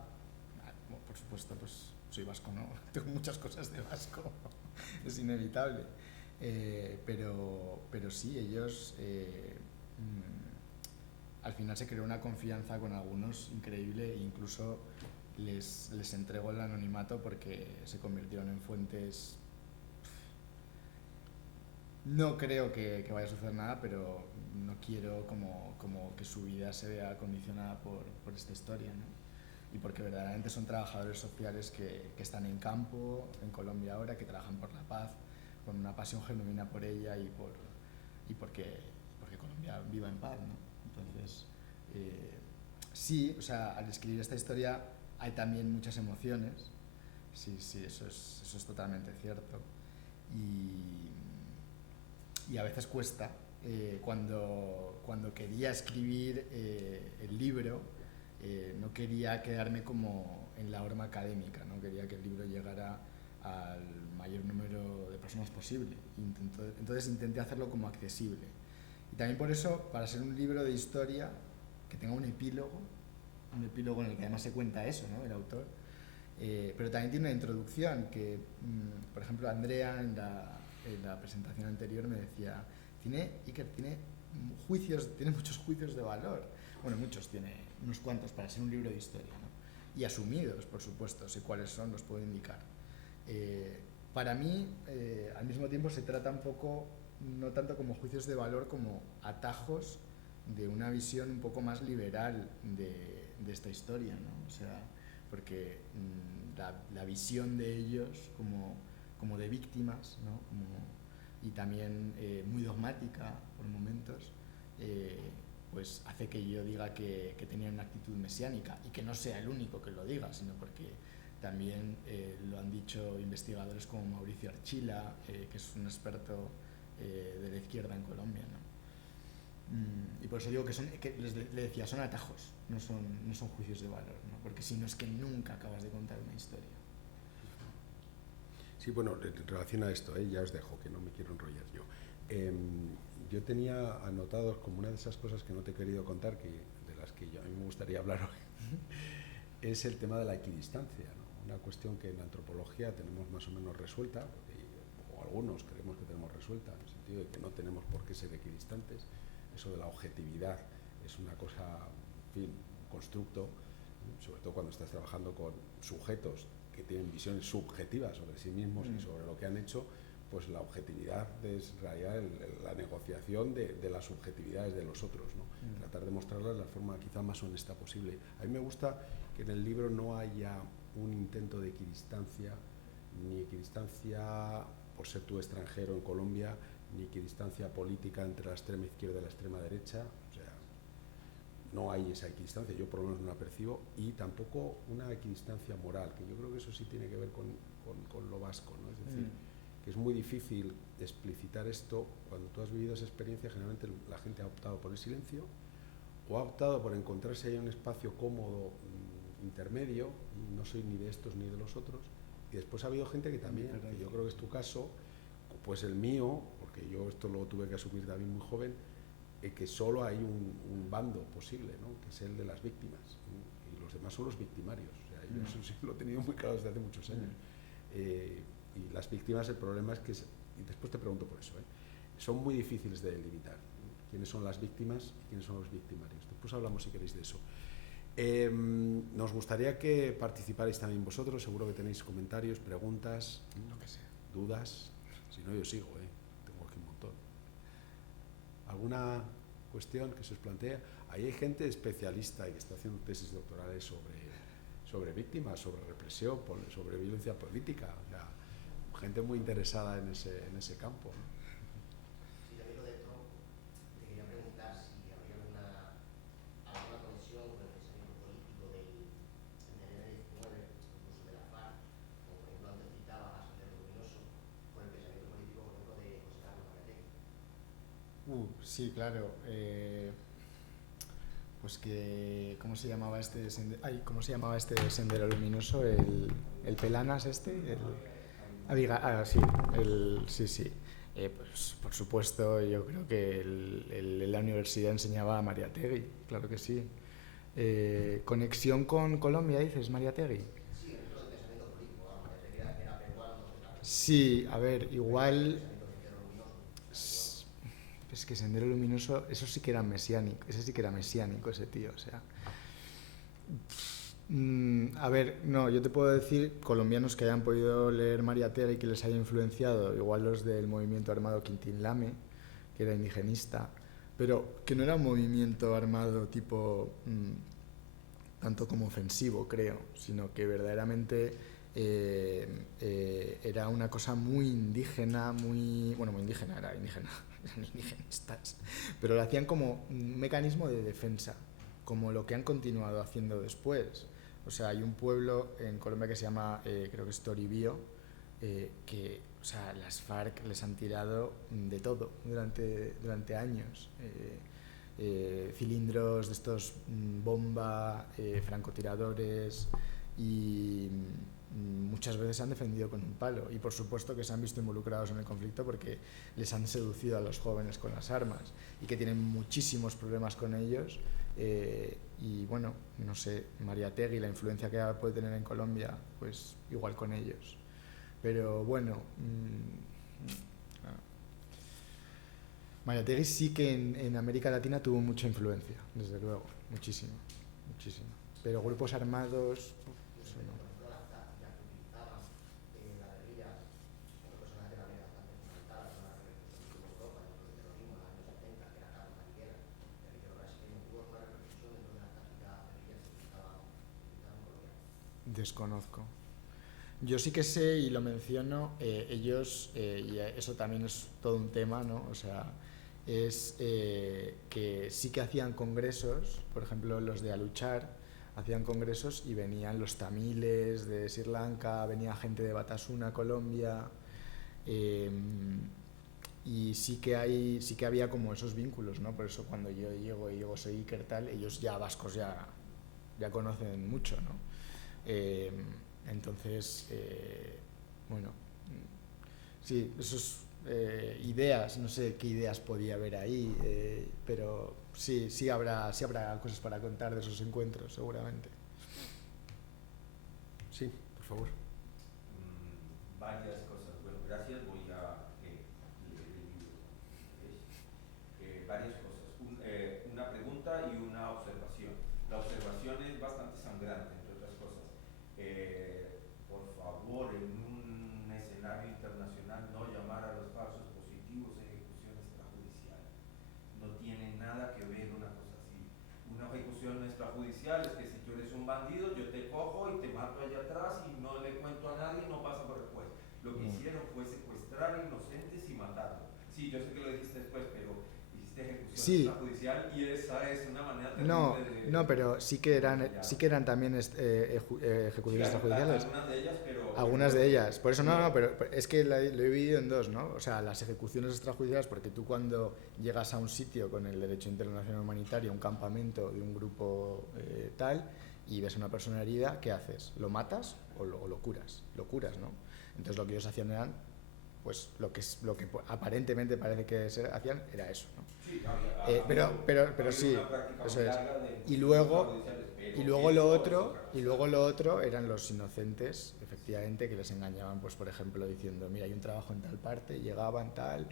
Bueno, por supuesto, pues soy vasco, ¿no? Tengo muchas cosas de vasco, es inevitable. Pero sí, ellos al final se creó una confianza con algunos increíble, e incluso les entregó el anonimato porque se convirtieron en fuentes. No creo que vaya a suceder nada, pero no quiero como que su vida se vea condicionada por esta historia, ¿no? Y porque verdaderamente son trabajadores sociales que están en campo, en Colombia ahora, que trabajan por la paz, con una pasión genuina por ella y porque Colombia viva en paz, ¿no? Entonces, sí, o sea, al escribir esta historia hay también muchas emociones, sí, eso es totalmente cierto. Y a veces cuesta. Cuando quería escribir el libro, no quería quedarme como en la horma académica, no quería que el libro llegara al mayor número de personas posible. Entonces intenté hacerlo como accesible. Y también por eso, para ser un libro de historia que tenga un epílogo en el que además se cuenta eso, ¿no?, el autor, pero también tiene una introducción que, por ejemplo, Andrea en la presentación anterior me decía, Iker, tiene muchos juicios de valor. Bueno, tiene unos cuantos para ser un libro de historia, ¿no? Y asumidos, por supuesto, sé cuáles son, los puedo indicar. Para mí, al mismo tiempo, se trata un poco, no tanto como juicios de valor, como atajos de una visión un poco más liberal de esta historia, ¿no? O sea, porque la visión de ellos como de víctimas, ¿no?, y también muy dogmática por momentos, pues hace que yo diga que tenía una actitud mesiánica, y que no sea el único que lo diga, sino porque también lo han dicho investigadores como Mauricio Archila, que es un experto de la izquierda en Colombia, ¿no? Y por eso digo que le decía, son atajos, no son juicios de valor, ¿no? Porque si no, es que nunca acabas de contar una historia. Sí, bueno, en relación a esto, ya os dejo, que no me quiero enrollar yo. Yo tenía anotados como una de esas cosas que no te he querido contar, de las que a mí me gustaría hablar hoy, es el tema de la equidistancia, ¿no? Una cuestión que en la antropología tenemos más o menos resuelta, o algunos creemos que tenemos resuelta, en el sentido de que no tenemos por qué ser equidistantes. Eso de la objetividad es una cosa, en fin, un constructo, sobre todo cuando estás trabajando con sujetos que tienen visiones subjetivas sobre sí mismos y sobre lo que han hecho, pues la objetividad es en realidad la negociación de las subjetividades de los otros, ¿no? Tratar de mostrarlas de la forma quizá más honesta posible. A mí me gusta que en el libro no haya un intento de equidistancia, ni equidistancia por ser tú extranjero en Colombia, ni equidistancia política entre la extrema izquierda y la extrema derecha. O sea, no hay esa equidistancia, yo por lo menos no la percibo, y tampoco una equidistancia moral, que yo creo que eso sí tiene que ver con lo vasco, ¿no? Es decir, que es muy difícil explicitar esto. Cuando tú has vivido esa experiencia, generalmente la gente ha optado por el silencio, o ha optado por encontrarse ahí en un espacio cómodo, intermedio, no soy ni de estos ni de los otros, y después ha habido gente que también, que yo creo que es tu caso, pues el mío, porque yo esto lo tuve que asumir también muy joven, que solo hay un bando posible, ¿no?, que es el de las víctimas, ¿no? Y los demás son los victimarios. O sea, yo eso sí lo he tenido muy claro desde hace muchos años. Y las víctimas, el problema es que, y después te pregunto por eso, son muy difíciles de delimitar, ¿no?, quiénes son las víctimas y quiénes son los victimarios. Después hablamos, si queréis, de eso. Nos gustaría que participarais también vosotros. Seguro que tenéis comentarios, preguntas, lo que sea, dudas. Si no, yo sigo, tengo aquí un montón. ¿Alguna cuestión que se os plantea? Ahí hay gente especialista y que está haciendo tesis doctorales sobre víctimas, sobre represión, sobre violencia política. O sea, gente muy interesada en ese campo, ¿no? Sí, también lo de Trump, te quería preguntar si había alguna conexión con el pensamiento político del NN-19, incluso de la FARC, como por ejemplo antes citaba a Sendero Luminoso, con el pensamiento político, por ejemplo, de José Carlos Mariátegui. Sí, claro. Pues que, ¿cómo se llamaba este sendero luminoso? El Pelanas sí, sí. Pues por supuesto, yo creo que la universidad enseñaba a Mariátegui, claro que sí. ¿Conexión con Colombia, dices, Mariátegui? Sí, dentro del pensamiento político, Mariátegui era peruano, Sí, a ver, igual... Es que Sendero Luminoso, eso sí que era mesiánico, ese tío, o sea... a ver, no, yo te puedo decir colombianos que hayan podido leer Mariátegui y que les haya influenciado, igual los del movimiento armado Quintín Lame, que era indigenista, pero que no era un movimiento armado tipo tanto como ofensivo, creo, sino que verdaderamente era una cosa muy indígena, muy indígena, eran indigenistas, pero lo hacían como un mecanismo de defensa, como lo que han continuado haciendo después. O sea, hay un pueblo en Colombia que se llama, creo que es Toribío, que, o sea, las FARC les han tirado de todo durante años. Cilindros de estos bomba, francotiradores, y muchas veces se han defendido con un palo, y por supuesto que se han visto involucrados en el conflicto porque les han seducido a los jóvenes con las armas y que tienen muchísimos problemas con ellos. Y bueno, no sé, Mariátegui, la influencia que puede tener en Colombia, pues igual con ellos. Pero bueno, Mariátegui sí que en América Latina tuvo mucha influencia, desde luego, muchísimo. Pero grupos armados, eso no. Desconozco. Yo sí que sé, y lo menciono, ellos, y eso también es todo un tema, ¿no? O sea, es que sí que hacían congresos, por ejemplo los de Aluchar, hacían congresos y venían los tamiles de Sri Lanka, venía gente de Batasuna, Colombia, y sí que había como esos vínculos, ¿no? Por eso cuando yo llego soy Iker tal, ellos ya vascos ya conocen mucho, ¿no? Entonces, bueno, sí, esos ideas, no sé qué ideas podía haber ahí, pero sí habrá cosas para contar de esos encuentros, seguramente. Sí, por favor. Varias cosas. Bueno, gracias. Voy a leer el libro. Varias cosas. Una pregunta y una observación. La observación es bastante sangrante, entre otras cosas. Por favor, en un escenario internacional, no llamar a los falsos positivos ejecución extrajudicial. No tiene nada que ver una cosa así. Una ejecución extrajudicial es que si tú eres un bandido, yo te cojo y te mato allá atrás y no le cuento a nadie y no pasa por el juez. Lo que hicieron fue secuestrar inocentes y matarlos. Sí, yo sé que lo dijiste después, pero hiciste ejecución extrajudicial y esa es una manera terrible No, pero sí que eran también ejecuciones extrajudiciales. Algunas de ellas, pero... Algunas de ellas. Por eso no, pero es que lo he dividido en dos, ¿no? O sea, las ejecuciones extrajudiciales, porque tú cuando llegas a un sitio con el derecho internacional humanitario, un campamento de un grupo tal, y ves a una persona herida, ¿qué haces? ¿Lo matas o lo curas? Lo curas, ¿no? Entonces lo que ellos hacían eran, pues lo que aparentemente parece que hacían era eso, ¿no? Sí, pero sí, eso es. Y luego lo otro eran los inocentes, efectivamente, que les engañaban, pues por ejemplo diciendo, mira, hay un trabajo en tal parte, llegaban tal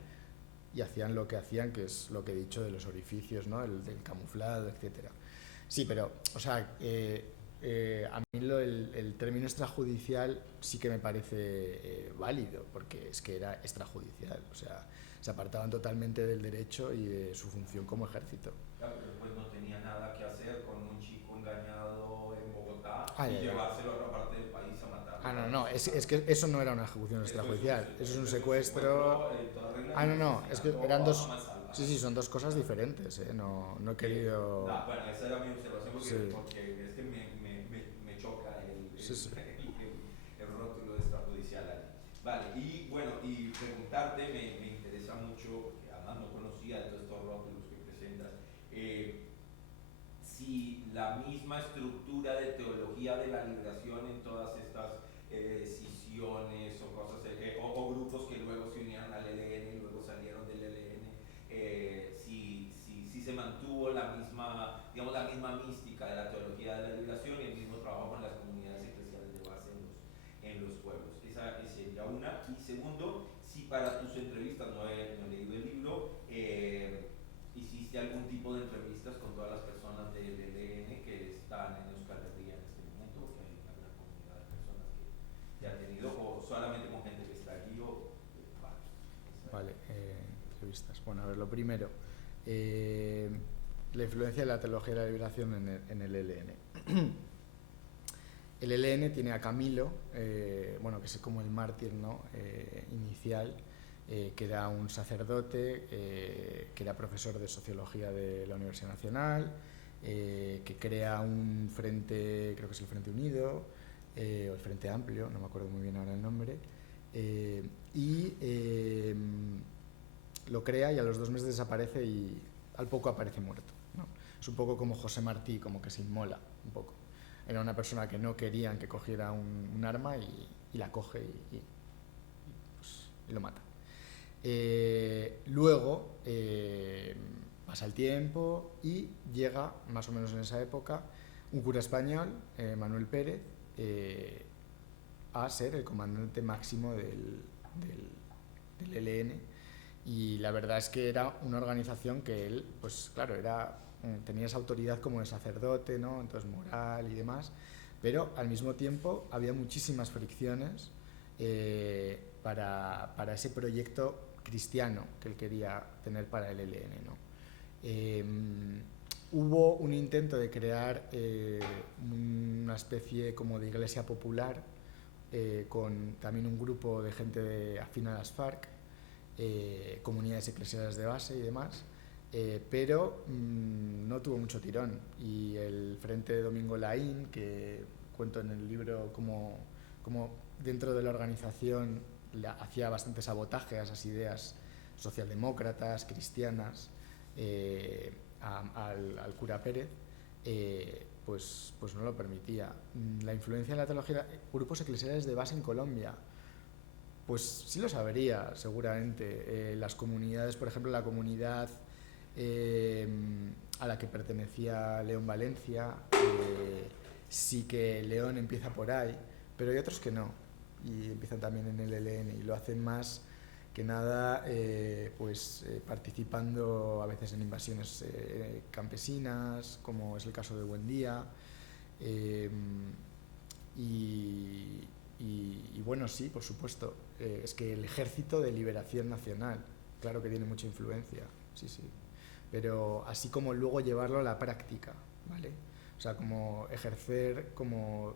y hacían lo que hacían, que es lo que he dicho de los orificios, ¿no? El del camuflado, etcétera. Sí, pero, o sea, a mí el término extrajudicial sí que me parece válido, porque es que era extrajudicial, o sea, se apartaban totalmente del derecho y de su función como ejército. Claro, pero pues no tenía nada que hacer con un chico engañado en Bogotá. Ah, y ya. llevárselo a otra parte del país a matarlo. Ah, no, es que eso no era una ejecución extrajudicial, eso es un secuestro. Ah, no, es que eran dos. Sí, sí, son dos cosas diferentes, ¿eh? No he querido. Bueno, esa era mi observación porque, Sí. porque es que me choca Sí, sí. el rótulo de extrajudicial allí. Vale, y bueno, y preguntarte, me interesa mucho, porque además no conocía de todos estos rótulos que presentas, si la misma estructura de teología de la liberación en todas estas escisiones o cosas, o grupos que luego se unieron al ELN y luego salieron del ELN, si se mantuvo la misma, digamos, la misma mística de la teología de la liberación y el mismo trabajo con las comunidades eclesiales de base en los pueblos. Esa sería una. Y segundo, si para tus entrevistas, no he leído el libro, hiciste algún tipo de entrevistas con todas las personas del ELN que están en Euskal Herria en este momento, porque hay una gran comunidad de personas que ha tenido, o solamente con gente que está allí, o Vale, entrevistas. Bueno, a ver, lo primero, la influencia de la teología de la liberación en el ELN. El ELN tiene a Camilo, bueno, que es como el mártir, ¿no? Inicial, que era un sacerdote, que era profesor de sociología de la Universidad Nacional, que crea un frente, creo que es el Frente Unido, o el Frente Amplio, no me acuerdo muy bien ahora el nombre, y lo crea y a los 2 meses desaparece y al poco aparece muerto, ¿no? Es un poco como José Martí, como que se inmola un poco. Era una persona que no querían que cogiera un arma y la coge y lo mata. Luego pasa el tiempo y llega, más o menos en esa época, un cura español, Manuel Pérez, a ser el comandante máximo del ELN, y la verdad es que era una organización que él, pues claro, tenía esa autoridad como de sacerdote, ¿no? Entonces moral y demás, pero al mismo tiempo había muchísimas fricciones para ese proyecto cristiano que él quería tener para el ELN, ¿no? Hubo un intento de crear una especie como de iglesia popular, con también un grupo de gente afín a las FARC, comunidades eclesiales de base y demás, pero no tuvo mucho tirón, y el Frente de Domingo Laín, que cuento en el libro como dentro de la organización hacía bastante sabotaje a esas ideas socialdemócratas, cristianas, al cura Pérez, pues no lo permitía. La influencia de la teología, grupos eclesiales de base en Colombia, pues sí lo sabría seguramente. Las comunidades, por ejemplo, la comunidad a la que pertenecía León Valencia, sí que León empieza por ahí, pero hay otros que no, y empiezan también en el ELN y lo hacen más que nada participando a veces en invasiones campesinas, como es el caso de Buendía, y bueno, sí, por supuesto, es que el Ejército de Liberación Nacional, claro que tiene mucha influencia, sí, pero así como luego llevarlo a la práctica, ¿vale? O sea, como ejercer como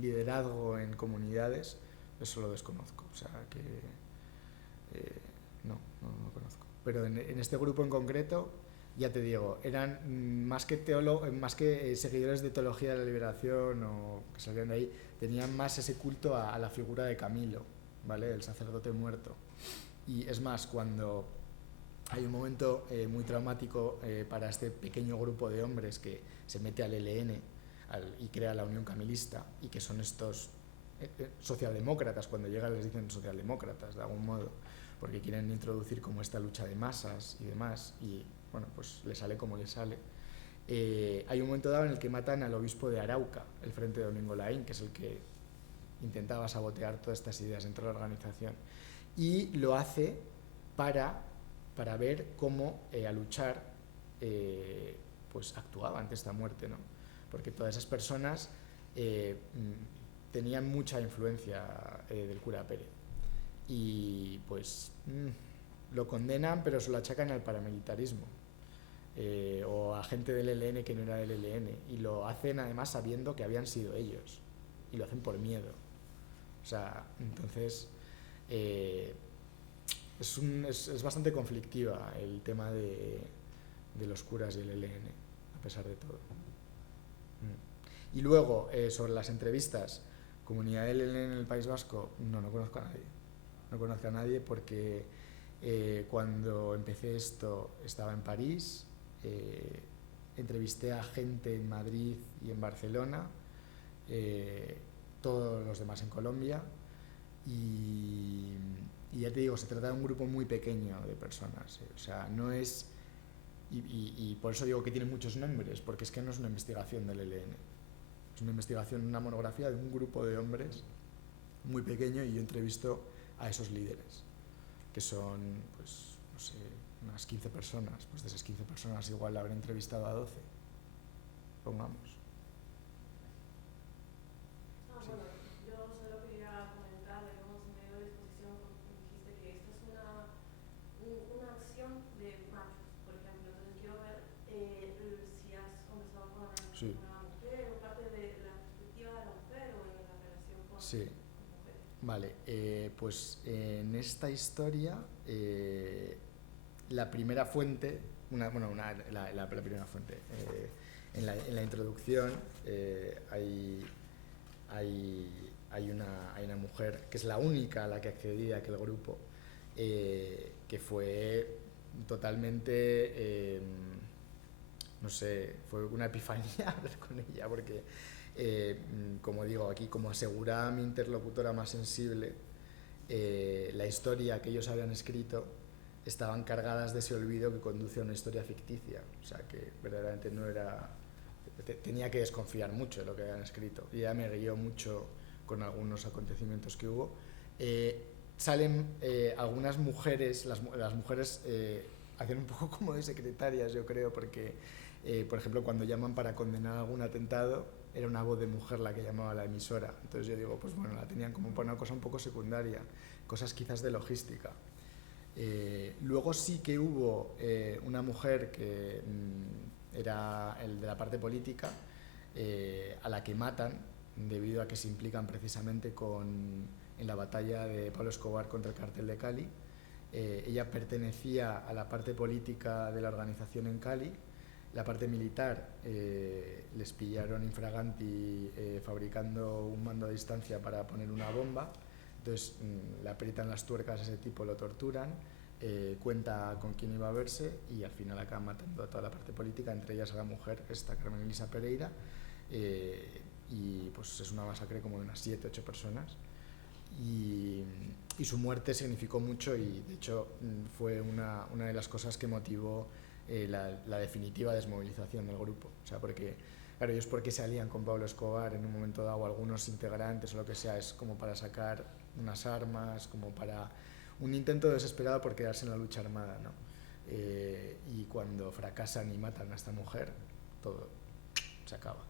liderazgo en comunidades, eso lo desconozco, o sea, que no lo conozco. Pero en este grupo en concreto, ya te digo, eran más que seguidores de teología de la liberación o que salían de ahí, tenían más ese culto a la figura de Camilo, ¿vale? El sacerdote muerto. Y es más, cuando hay un momento muy traumático para este pequeño grupo de hombres que se mete al ELN y crea la Unión Camilista, y que son estos socialdemócratas, cuando llegan les dicen socialdemócratas de algún modo, porque quieren introducir como esta lucha de masas y demás, y bueno, pues le sale como le sale. Hay un momento dado en el que matan al obispo de Arauca, el Frente de Domingo Laín, que es el que intentaba sabotear todas estas ideas dentro de la organización, y lo hace para ver cómo a luchar pues actuaba ante esta muerte, ¿no? Porque todas esas personas tenían mucha influencia del cura Pérez, y pues lo condenan, pero se lo achacan al paramilitarismo. o a gente del ELN que no era del ELN, y lo hacen además sabiendo que habían sido ellos, y lo hacen por miedo. O sea, entonces es bastante conflictiva el tema de los curas y el ELN, a pesar de todo. Y luego, sobre las entrevistas, comunidad del ELN en el País Vasco, no conozco a nadie. No conozco a nadie porque cuando empecé esto estaba en París, entrevisté a gente en Madrid y en Barcelona, todos los demás en Colombia, y ya te digo, se trata de un grupo muy pequeño de personas, o sea, no es, y por eso digo que tiene muchos nombres, porque es que no es una investigación del ELN, es una investigación, una monografía de un grupo de hombres muy pequeño, y yo entrevisto a esos líderes, que son, pues, no sé, unas 15 personas, pues de esas 15 personas igual habré entrevistado a 12, pongamos. Bueno, yo solo quería comentar, digamos, en medio de exposición, dijiste que esta es una acción de machos, por ejemplo. Entonces quiero ver si has conversado con una mujer, o parte de la perspectiva de la mujer, o en la relación con mujeres. Vale, pues en esta historia la primera fuente, la primera fuente, en la introducción hay una mujer que es la única a la que accedí a aquel grupo, que fue totalmente, no sé, fue una epifanía hablar con ella, porque como digo aquí, como aseguraba mi interlocutora más sensible, la historia que ellos habían escrito estaban cargadas de ese olvido que conduce a una historia ficticia, o sea que verdaderamente no era, tenía que desconfiar mucho de lo que habían escrito, y ella me guió mucho con algunos acontecimientos que hubo. Salen algunas mujeres, las mujeres hacen un poco como de secretarias, yo creo, porque por ejemplo, cuando llaman para condenar algún atentado, era una voz de mujer la que llamaba a la emisora. Entonces yo digo, pues bueno, la tenían como para una cosa un poco secundaria, cosas quizás de logística. Luego sí que hubo una mujer que era el de la parte política, a la que matan debido a que se implican precisamente en la batalla de Pablo Escobar contra el cartel de Cali. Ella pertenecía a la parte política de la organización en Cali. La parte militar les pillaron infraganti fabricando un mando a distancia para poner una bomba. Entonces le aprietan las tuercas a ese tipo, lo torturan, cuenta con quién iba a verse, y al final acaban matando a toda la parte política, entre ellas a la mujer, esta Carmen Elisa Pereira, y pues es una masacre como de unas 7-8 personas. Y su muerte significó mucho, y de hecho fue una de las cosas que motivó la definitiva desmovilización del grupo. O sea, porque, claro, ellos porque se alían con Pablo Escobar en un momento dado, algunos integrantes o lo que sea, es como para sacar unas armas, como para un intento desesperado por quedarse en la lucha armada, ¿no? Y cuando fracasan y matan a esta mujer, todo se acaba.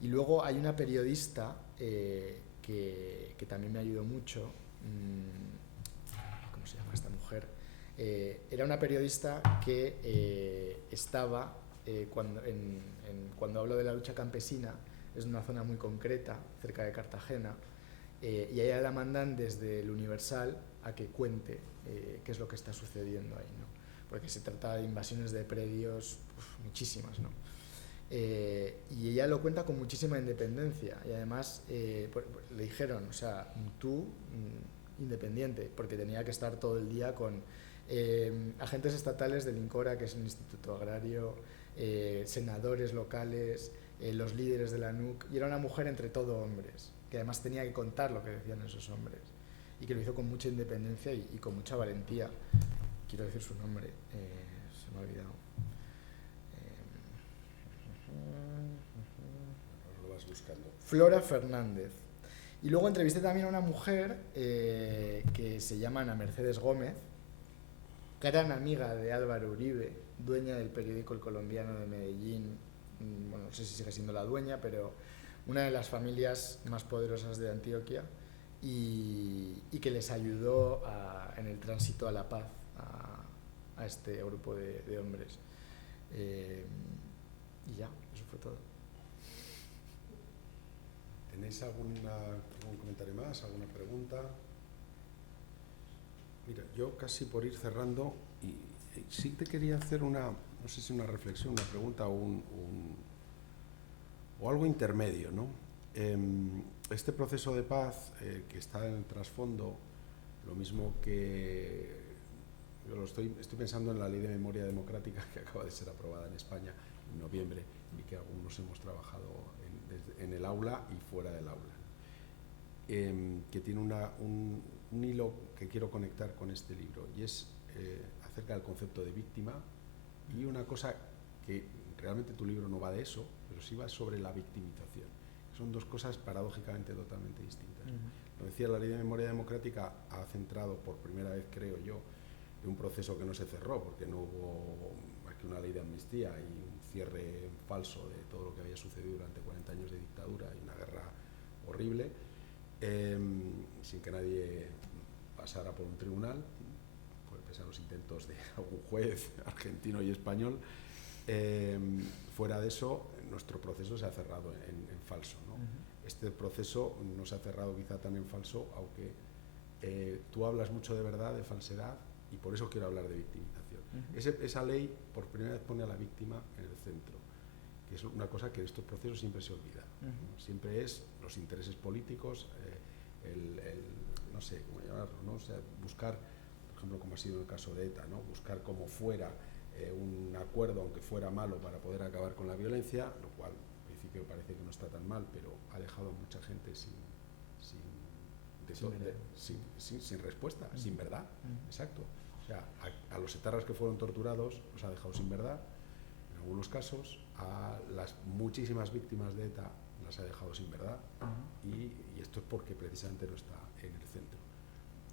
Y luego hay una periodista que también me ayudó mucho. ¿Cómo se llama esta mujer? Era una periodista que estaba, cuando hablo de la lucha campesina, es una zona muy concreta, cerca de Cartagena, y a ella la mandan desde el Universal a que cuente qué es lo que está sucediendo ahí, ¿no? Porque se trata de invasiones de predios, muchísimas, ¿no? Y ella lo cuenta con muchísima independencia, y además le dijeron, o sea, tú independiente, porque tenía que estar todo el día con agentes estatales del INCORA, que es el Instituto Agrario, senadores locales, los líderes de la NUC, y era una mujer entre todo hombres, que además tenía que contar lo que decían esos hombres, y que lo hizo con mucha independencia y con mucha valentía. Quiero decir su nombre, se me ha olvidado. Lo vas buscando. Flora Fernández. Y luego entrevisté también a una mujer que se llama Ana Mercedes Gómez, gran amiga de Álvaro Uribe, dueña del periódico El Colombiano de Medellín. Bueno, no sé si sigue siendo la dueña, pero una de las familias más poderosas de Antioquia, y que les ayudó en el tránsito a la paz a este grupo de hombres. Y ya, eso fue todo. ¿Tenéis algún comentario más, alguna pregunta? Mira, yo casi por ir cerrando, y sí te quería hacer no sé si una reflexión, una pregunta o algo intermedio, ¿no? Este proceso de paz que está en el trasfondo, lo mismo que yo estoy pensando en la Ley de Memoria Democrática que acaba de ser aprobada en España en noviembre y que algunos hemos trabajado en el aula y fuera del aula, que tiene un hilo que quiero conectar con este libro, y es acerca del concepto de víctima, y una cosa que realmente tu libro no va de eso, pero sí va sobre la victimización. Son dos cosas paradójicamente totalmente distintas. Lo decía, la Ley de Memoria Democrática ha centrado por primera vez, creo yo, de un proceso que no se cerró, porque no hubo más que una ley de amnistía y un cierre falso de todo lo que había sucedido durante 40 años de dictadura y una guerra horrible, sin que nadie pasara por un tribunal, pese a los intentos de algún juez argentino y español. Fuera de eso, nuestro proceso se ha cerrado en falso, ¿no? Este proceso no se ha cerrado quizá tan en falso, aunque tú hablas mucho de verdad, de falsedad, y por eso quiero hablar de victimización. Esa ley por primera vez pone a la víctima en el centro, que es una cosa que en estos procesos siempre se olvida, ¿no? Siempre es los intereses políticos, no sé cómo llamarlo, ¿no? O sea, buscar, por ejemplo, como ha sido en el caso de ETA, ¿no? Buscar como fuera un acuerdo, aunque fuera malo, para poder acabar con la violencia, lo cual en principio parece que no está tan mal, pero ha dejado a mucha gente sin respuesta, sin verdad. Exacto. O sea, a los etarras que fueron torturados los ha dejado sin verdad, en algunos casos, a las muchísimas víctimas de ETA las ha dejado sin verdad, y esto es porque precisamente no está en el centro.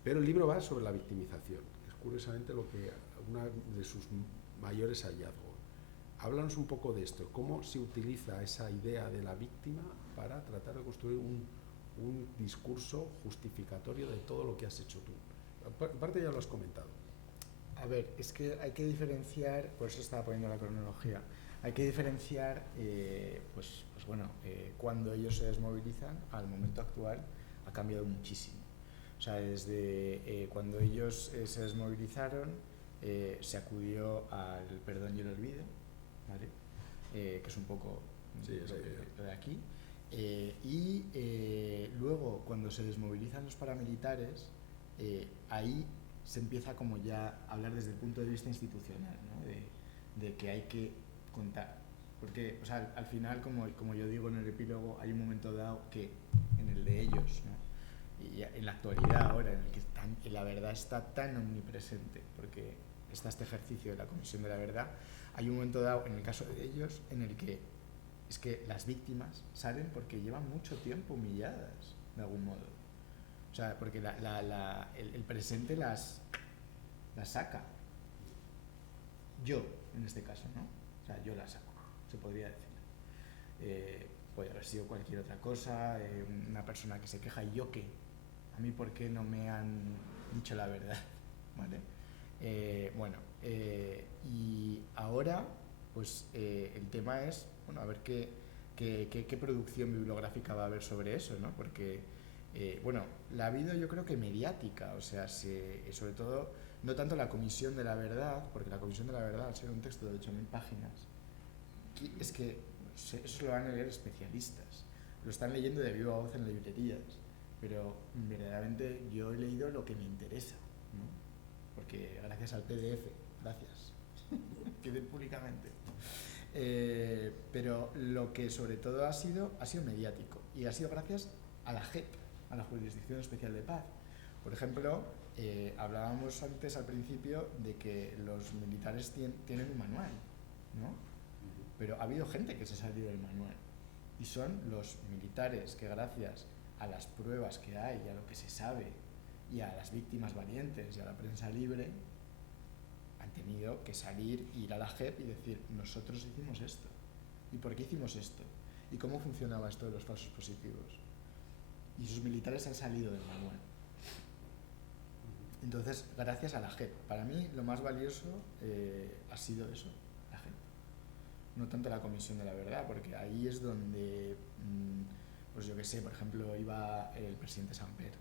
Pero el libro va sobre la victimización, que es curiosamente una de sus mayores hallazgos. Háblanos un poco de esto, cómo se utiliza esa idea de la víctima para tratar de construir un discurso justificatorio de todo lo que has hecho tú. Aparte ya lo has comentado. A ver, es que hay que diferenciar, por eso estaba poniendo la cronología, hay que diferenciar, cuando ellos se desmovilizan al momento actual ha cambiado muchísimo. O sea, desde cuando ellos se desmovilizaron, se acudió al perdón y el olvido, ¿vale? Que es un poco lo de aquí. Luego, cuando se desmovilizan los paramilitares, ahí se empieza como ya a hablar desde el punto de vista institucional, ¿no? de que hay que contar. Porque, o sea, al final, como yo digo en el epílogo, hay un momento dado que, en el de ellos, ¿no? Y en la actualidad ahora, en el que la verdad está tan omnipresente, porque está este ejercicio de la Comisión de la Verdad, hay un momento dado, en el caso de ellos, en el que es que las víctimas salen porque llevan mucho tiempo humilladas, de algún modo. O sea, porque el presente las saca. Yo, en este caso, ¿no? O sea, yo las saco, se podría decir. Puede haber sido cualquier otra cosa, una persona que se queja, ¿y yo qué? ¿A mí por qué no me han dicho la verdad? ¿Vale? Y ahora, pues el tema es, a ver qué producción bibliográfica va a haber sobre eso, ¿no? Porque, la ha habido, yo creo que mediática, o sea, sobre todo, no tanto la Comisión de la Verdad, porque la Comisión de la Verdad, al ser un texto de 8.000 páginas, es que eso lo van a leer especialistas, lo están leyendo de viva voz en librerías, pero verdaderamente yo he leído lo que me interesa, ¿no? Porque gracias al PDF, gracias, quede públicamente. Pero lo que sobre todo ha sido mediático, y ha sido gracias a la JEP, a la Jurisdicción Especial de Paz. Por ejemplo, hablábamos antes al principio de que los militares tienen un manual, ¿no? Pero ha habido gente que se ha salido del manual, y son los militares que, gracias a las pruebas que hay, y a lo que se sabe, y a las víctimas valientes y a la prensa libre, han tenido que salir, ir a la JEP y decir, nosotros hicimos esto. ¿Y por qué hicimos esto? ¿Y cómo funcionaba esto de los falsos positivos? Y sus militares han salido del manual. Entonces, gracias a la JEP. Para mí, lo más valioso ha sido eso, la JEP. no tanto la Comisión de la Verdad, porque ahí es donde, pues yo qué sé, por ejemplo, iba el presidente Samper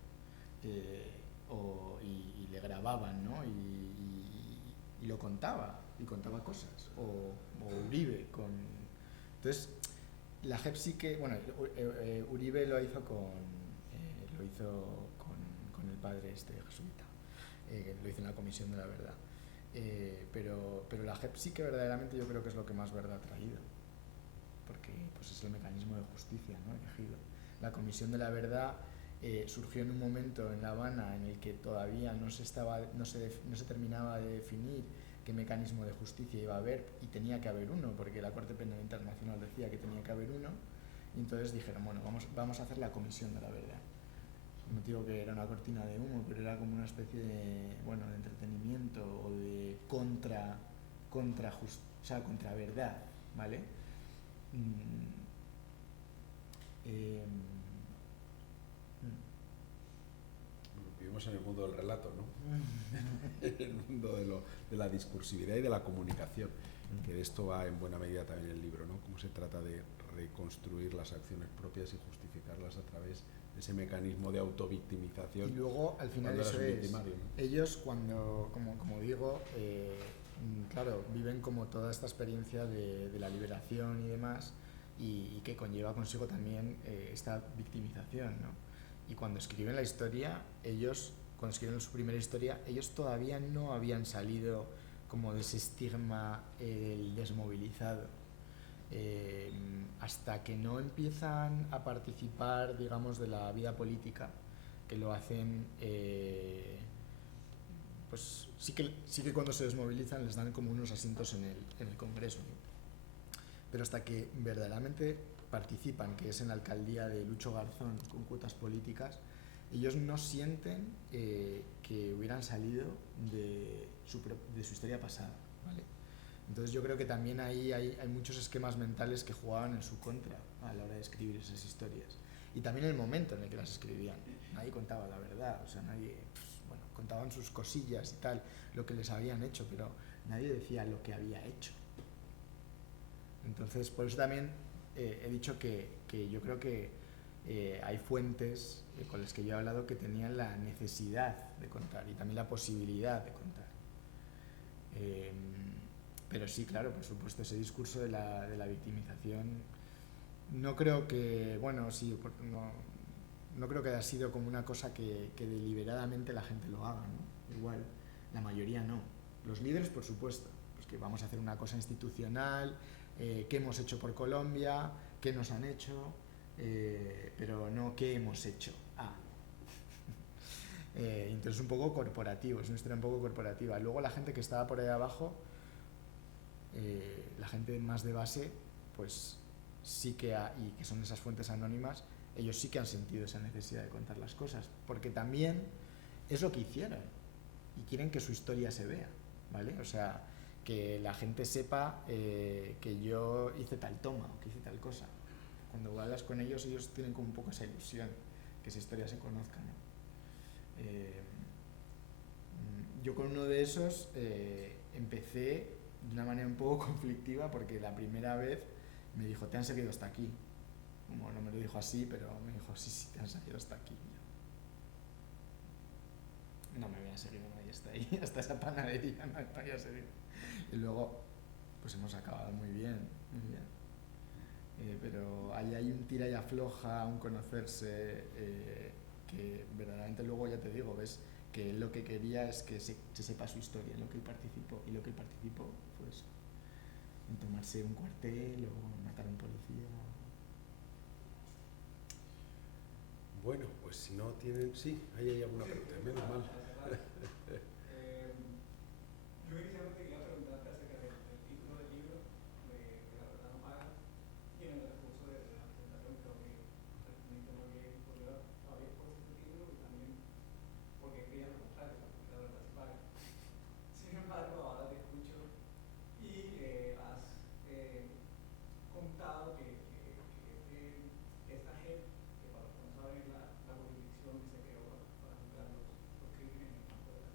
y le grababan, ¿no? Y lo contaba, y contaba cosas, o Uribe con... Entonces, la JEP sí que, bueno, Uribe lo hizo con el padre jesuita, lo hizo en la Comisión de la Verdad. Pero la JEP sí que verdaderamente yo creo que es lo que más verdad ha traído, porque pues es el mecanismo de justicia, ¿no? Elegido. La Comisión de la Verdad surgió en un momento en La Habana en el que todavía no se terminaba de definir qué mecanismo de justicia iba a haber, y tenía que haber uno, porque la Corte Penal Internacional decía que tenía que haber uno, y entonces dijeron, bueno, vamos a hacer la Comisión de la Verdad. No digo que era una cortina de humo, pero era como una especie de entretenimiento o de contra verdad, ¿vale? Vivimos en el mundo del relato, ¿no? En el mundo de la discursividad y de la comunicación, que de esto va en buena medida también el libro, ¿no? Cómo se trata de reconstruir las acciones propias y justificarlas a través de ese mecanismo de autovictimización. Y luego, al final, eso es, ¿no? Ellos cuando, como digo, claro, viven como toda esta experiencia de la liberación y demás, y que conlleva consigo también esta victimización, ¿no? Y cuando escriben la historia, cuando escriben su primera historia, ellos todavía no habían salido como de ese estigma del desmovilizado. Hasta que no empiezan a participar, digamos, de la vida política, que lo hacen, pues sí que cuando se desmovilizan les dan como unos asientos en el Congreso, ¿no? Pero hasta que verdaderamente participan, que es en la alcaldía de Lucho Garzón con cuotas políticas, ellos no sienten que hubieran salido de su historia pasada, ¿vale? Entonces yo creo que también ahí hay muchos esquemas mentales que jugaban en su contra a la hora de escribir esas historias. Y también el momento en el que las escribían. Nadie contaba la verdad, o sea, contaban sus cosillas y tal, lo que les habían hecho, pero nadie decía lo que había hecho. Entonces, por eso también he dicho que yo creo que hay fuentes con las que yo he hablado que tenían la necesidad de contar y también la posibilidad de contar. Pero sí, claro, por supuesto, ese discurso de la victimización, no creo que, no creo que haya sido como una cosa que deliberadamente la gente lo haga, ¿no? Igual, la mayoría no. Los líderes, por supuesto, pues que vamos a hacer una cosa institucional, qué hemos hecho por Colombia, qué nos han hecho, pero no qué hemos hecho. Entonces un poco corporativo, es una historia un poco corporativa. Luego la gente que estaba por ahí abajo, la gente más de base, pues sí que y que son esas fuentes anónimas, ellos sí que han sentido esa necesidad de contar las cosas, porque también es lo que hicieron y quieren que su historia se vea, ¿vale? O sea, que la gente sepa que yo hice tal toma o que hice tal cosa. Cuando hablas con ellos, ellos tienen como un poco esa ilusión, que esa historia se conozca, ¿no? Yo con uno de esos empecé de una manera un poco conflictiva, porque la primera vez me dijo, te han seguido hasta aquí. Como no me lo dijo así, pero me dijo, sí, te han seguido hasta aquí. No me había seguido nadie hasta ahí, hasta esa panadería no me había seguido. Y luego, pues hemos acabado muy bien, muy bien. Pero ahí hay un tira y afloja, un conocerse, que verdaderamente luego, ya te digo, ves que lo que quería es que se sepa su historia, en lo que él participó. Y lo que él participó, pues, en tomarse un cuartel o matar a un policía. Bueno, pues si no tienen... Sí, ahí hay alguna pregunta, menos mal. Yo inicialmente quería preguntarte acerca del título del libro, de La verdad no paga, y en el recurso de la presentación creo que realmente no había podido todavía por este título, y también porque quería lo contrario, porque la verdad se paga. Sin embargo, ahora te escucho y has contado que esta JEP, que para los que no saben es la jurisdicción que se creó para juzgar los crímenes en el campo de la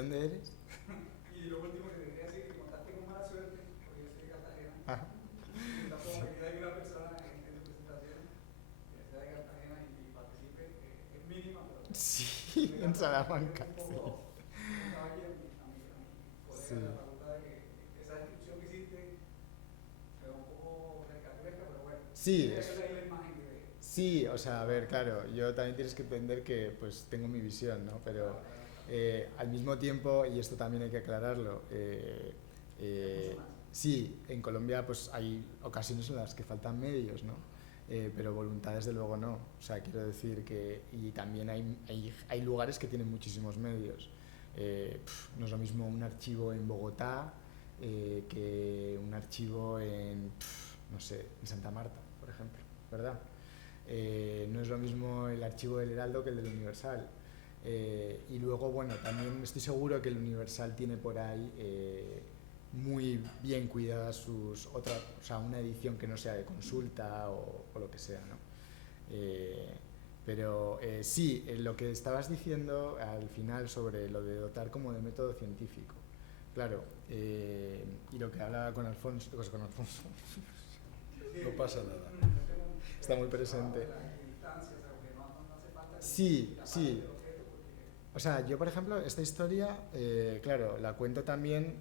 dónde eres? Y lo último que te quería decir, que contaste con mala suerte, porque yo soy de Cartagena. Ah, Y tampoco me queda una persona en tu presentación que sea de Cartagena y participe, es mínima, pero sí, en Salamanca. un poco, estaba aquí a mi colega Sí. de la facultad de que esa descripción que hiciste fue un poco caricaturesca, pero bueno, Sí, esa es la imagen que ve. sí, o sea, a ver, claro, yo también tienes que entender que pues tengo mi visión, ¿no? Pero al mismo tiempo, y esto también hay que aclararlo, sí, en Colombia pues hay ocasiones en las que faltan medios, ¿no? Pero voluntad desde luego no. O sea, quiero decir que y también hay lugares que tienen muchísimos medios. No es lo mismo un archivo en Bogotá que un archivo en, no sé, en Santa Marta, por ejemplo, ¿verdad? No es lo mismo el archivo del Heraldo que el del Universal. Y luego, bueno, también estoy seguro que el Universal tiene por ahí muy bien cuidadas sus otras, o sea, una edición que no sea de consulta o lo que sea, ¿no? Pero sí, lo que estabas diciendo al final sobre lo de dotar como de método científico, claro, y lo que hablaba con Alfonso, No pasa nada. está muy presente. Sí, sí. O sea, yo por ejemplo, esta historia, claro, la cuento también,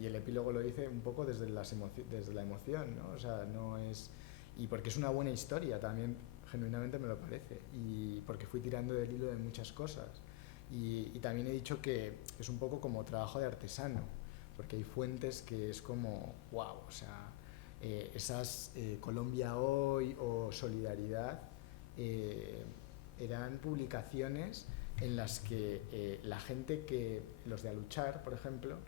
y el epílogo lo hice un poco desde la emoción, ¿no? O sea, no es... Y porque es una buena historia también, genuinamente me lo parece, y porque fui tirando del hilo de muchas cosas. Y también he dicho que es un poco como trabajo de artesano, porque hay fuentes que es como, wow, o sea, esas Colombia Hoy o Solidaridad eran publicaciones en las que la gente que, los de Aluchar, por ejemplo,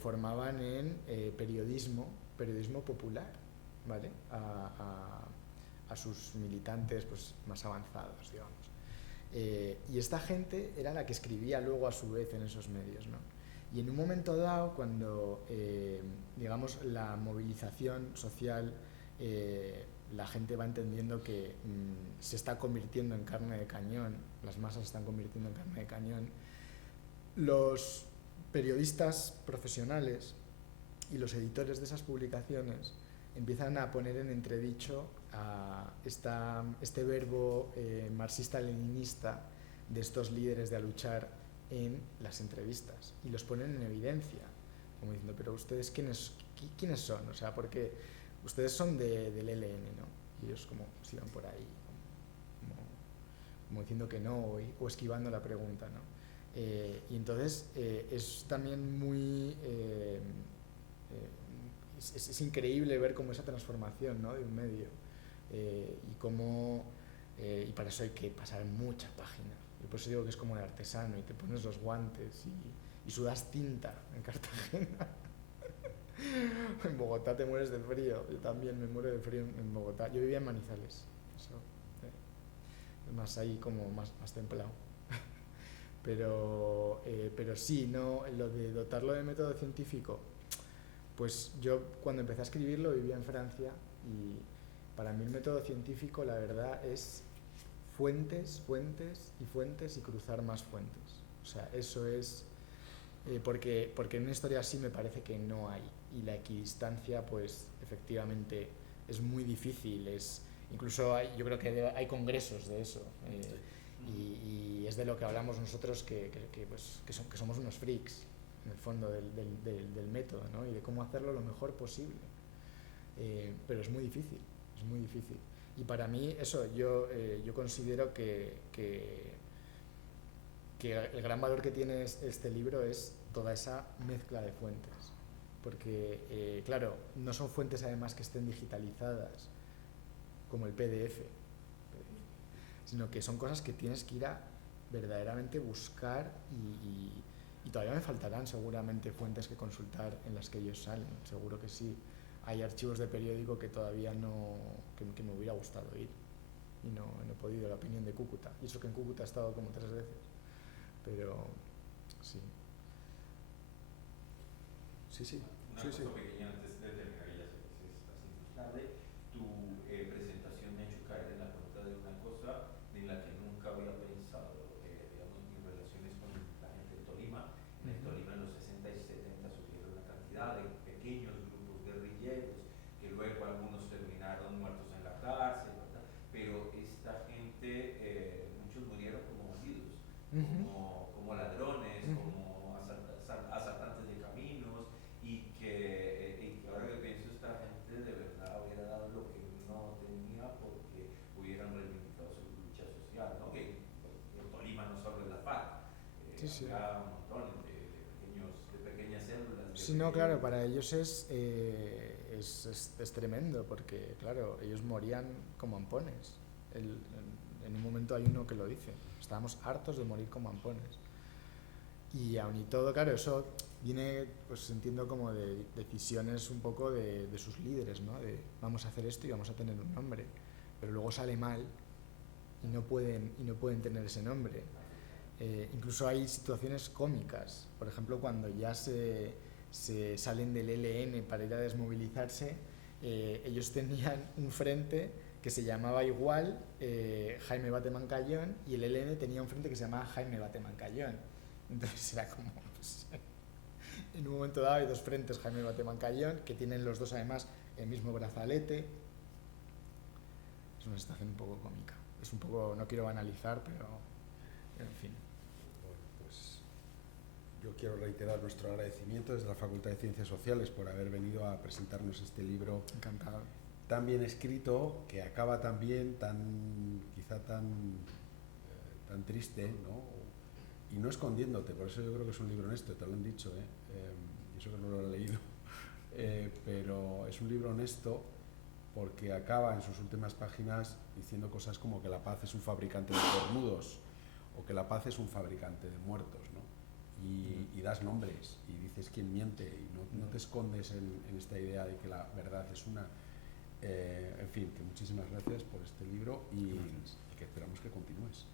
formaban en periodismo popular, ¿vale? A sus militantes pues, más avanzados, digamos. Y esta gente era la que escribía luego a su vez en esos medios, ¿no? Y en un momento dado, cuando, digamos, la movilización social, la gente va entendiendo que se está convirtiendo en carne de cañón, las masas se están convirtiendo en carne de cañón, los periodistas profesionales y los editores de esas publicaciones empiezan a poner en entredicho este verbo marxista-leninista de estos líderes de Aluchar en las entrevistas y los ponen en evidencia, como diciendo, pero ustedes quiénes son, o sea, porque ustedes son del ELN, ¿no? Y ellos como se iban por ahí, como diciendo que no o esquivando la pregunta, ¿no? Y entonces es también muy... es increíble ver cómo esa transformación, ¿no? De un medio y cómo... y para eso hay que pasar muchas páginas. Y por eso digo que es como de artesano y te pones los guantes y sudas tinta en Cartagena. En Bogotá te mueres de frío. Yo también me muero de frío en Bogotá. Yo vivía en Manizales. Eso, más ahí como más templado. Pero sí, no, lo de dotarlo de método científico, pues yo cuando empecé a escribirlo vivía en Francia y para mí el método científico la verdad es fuentes y cruzar más fuentes. O sea, eso es porque en una historia así me parece que no hay y la equidistancia pues efectivamente es muy difícil, incluso yo creo que hay congresos de eso y es de lo que hablamos nosotros que somos unos freaks en el fondo del método, ¿no? Y de cómo hacerlo lo mejor posible, pero es muy difícil y para mí eso yo considero que el gran valor que tiene este libro es toda esa mezcla de fuentes, porque claro, no son fuentes además que estén digitalizadas como el PDF, sino que son cosas que tienes que ir a verdaderamente buscar y todavía me faltarán seguramente fuentes que consultar en las que ellos salen, seguro que sí. Hay archivos de periódico que todavía no, que me hubiera gustado ir y no he podido, la opinión de Cúcuta, y eso que en Cúcuta he estado como 3 veces, pero sí. Sí. Una cosa pequeña antes de terminar, ya sé que se está haciendo tarde. Tu presentación me ha hecho caer en la cuenta de una cosa en la que nunca había pensado, digamos, mis relaciones con la gente de Tolima. En Sí, sí. Había montones de pequeñas células. Sí, no, claro, para ellos es tremendo, porque, claro, ellos morían como ampones. En un momento hay uno que lo dice, estábamos hartos de morir como ampones. Y aun y todo, claro, eso viene, pues entiendo, como de decisiones un poco de sus líderes, ¿no? De vamos a hacer esto y vamos a tener un nombre, pero luego sale mal y no pueden tener ese nombre. Incluso hay situaciones cómicas, por ejemplo, cuando ya se salen del ELN para ir a desmovilizarse, ellos tenían un frente que se llamaba igual Jaime Bateman Callón, y el ELN tenía un frente que se llamaba Jaime Bateman Callón. Entonces era como, pues, en un momento dado hay dos frentes Jaime Bateman Callón, que tienen los dos además el mismo brazalete. Es una situación un poco cómica, es un poco, no quiero banalizar, pero en fin. Bueno, pues yo quiero reiterar nuestro agradecimiento desde la Facultad de Ciencias Sociales por haber venido a presentarnos este libro. Encantado. Tan bien escrito, que acaba también quizá tan triste, ¿no? Y no escondiéndote, por eso yo creo que es un libro honesto, te lo han dicho, y eso que no lo he leído, pero es un libro honesto porque acaba en sus últimas páginas diciendo cosas como que la paz es un fabricante de cornudos o que la paz es un fabricante de muertos, ¿no? Y das nombres y dices quién miente y no te escondes en esta idea de que la verdad es una. En fin, que muchísimas gracias por este libro y que esperamos que continúes.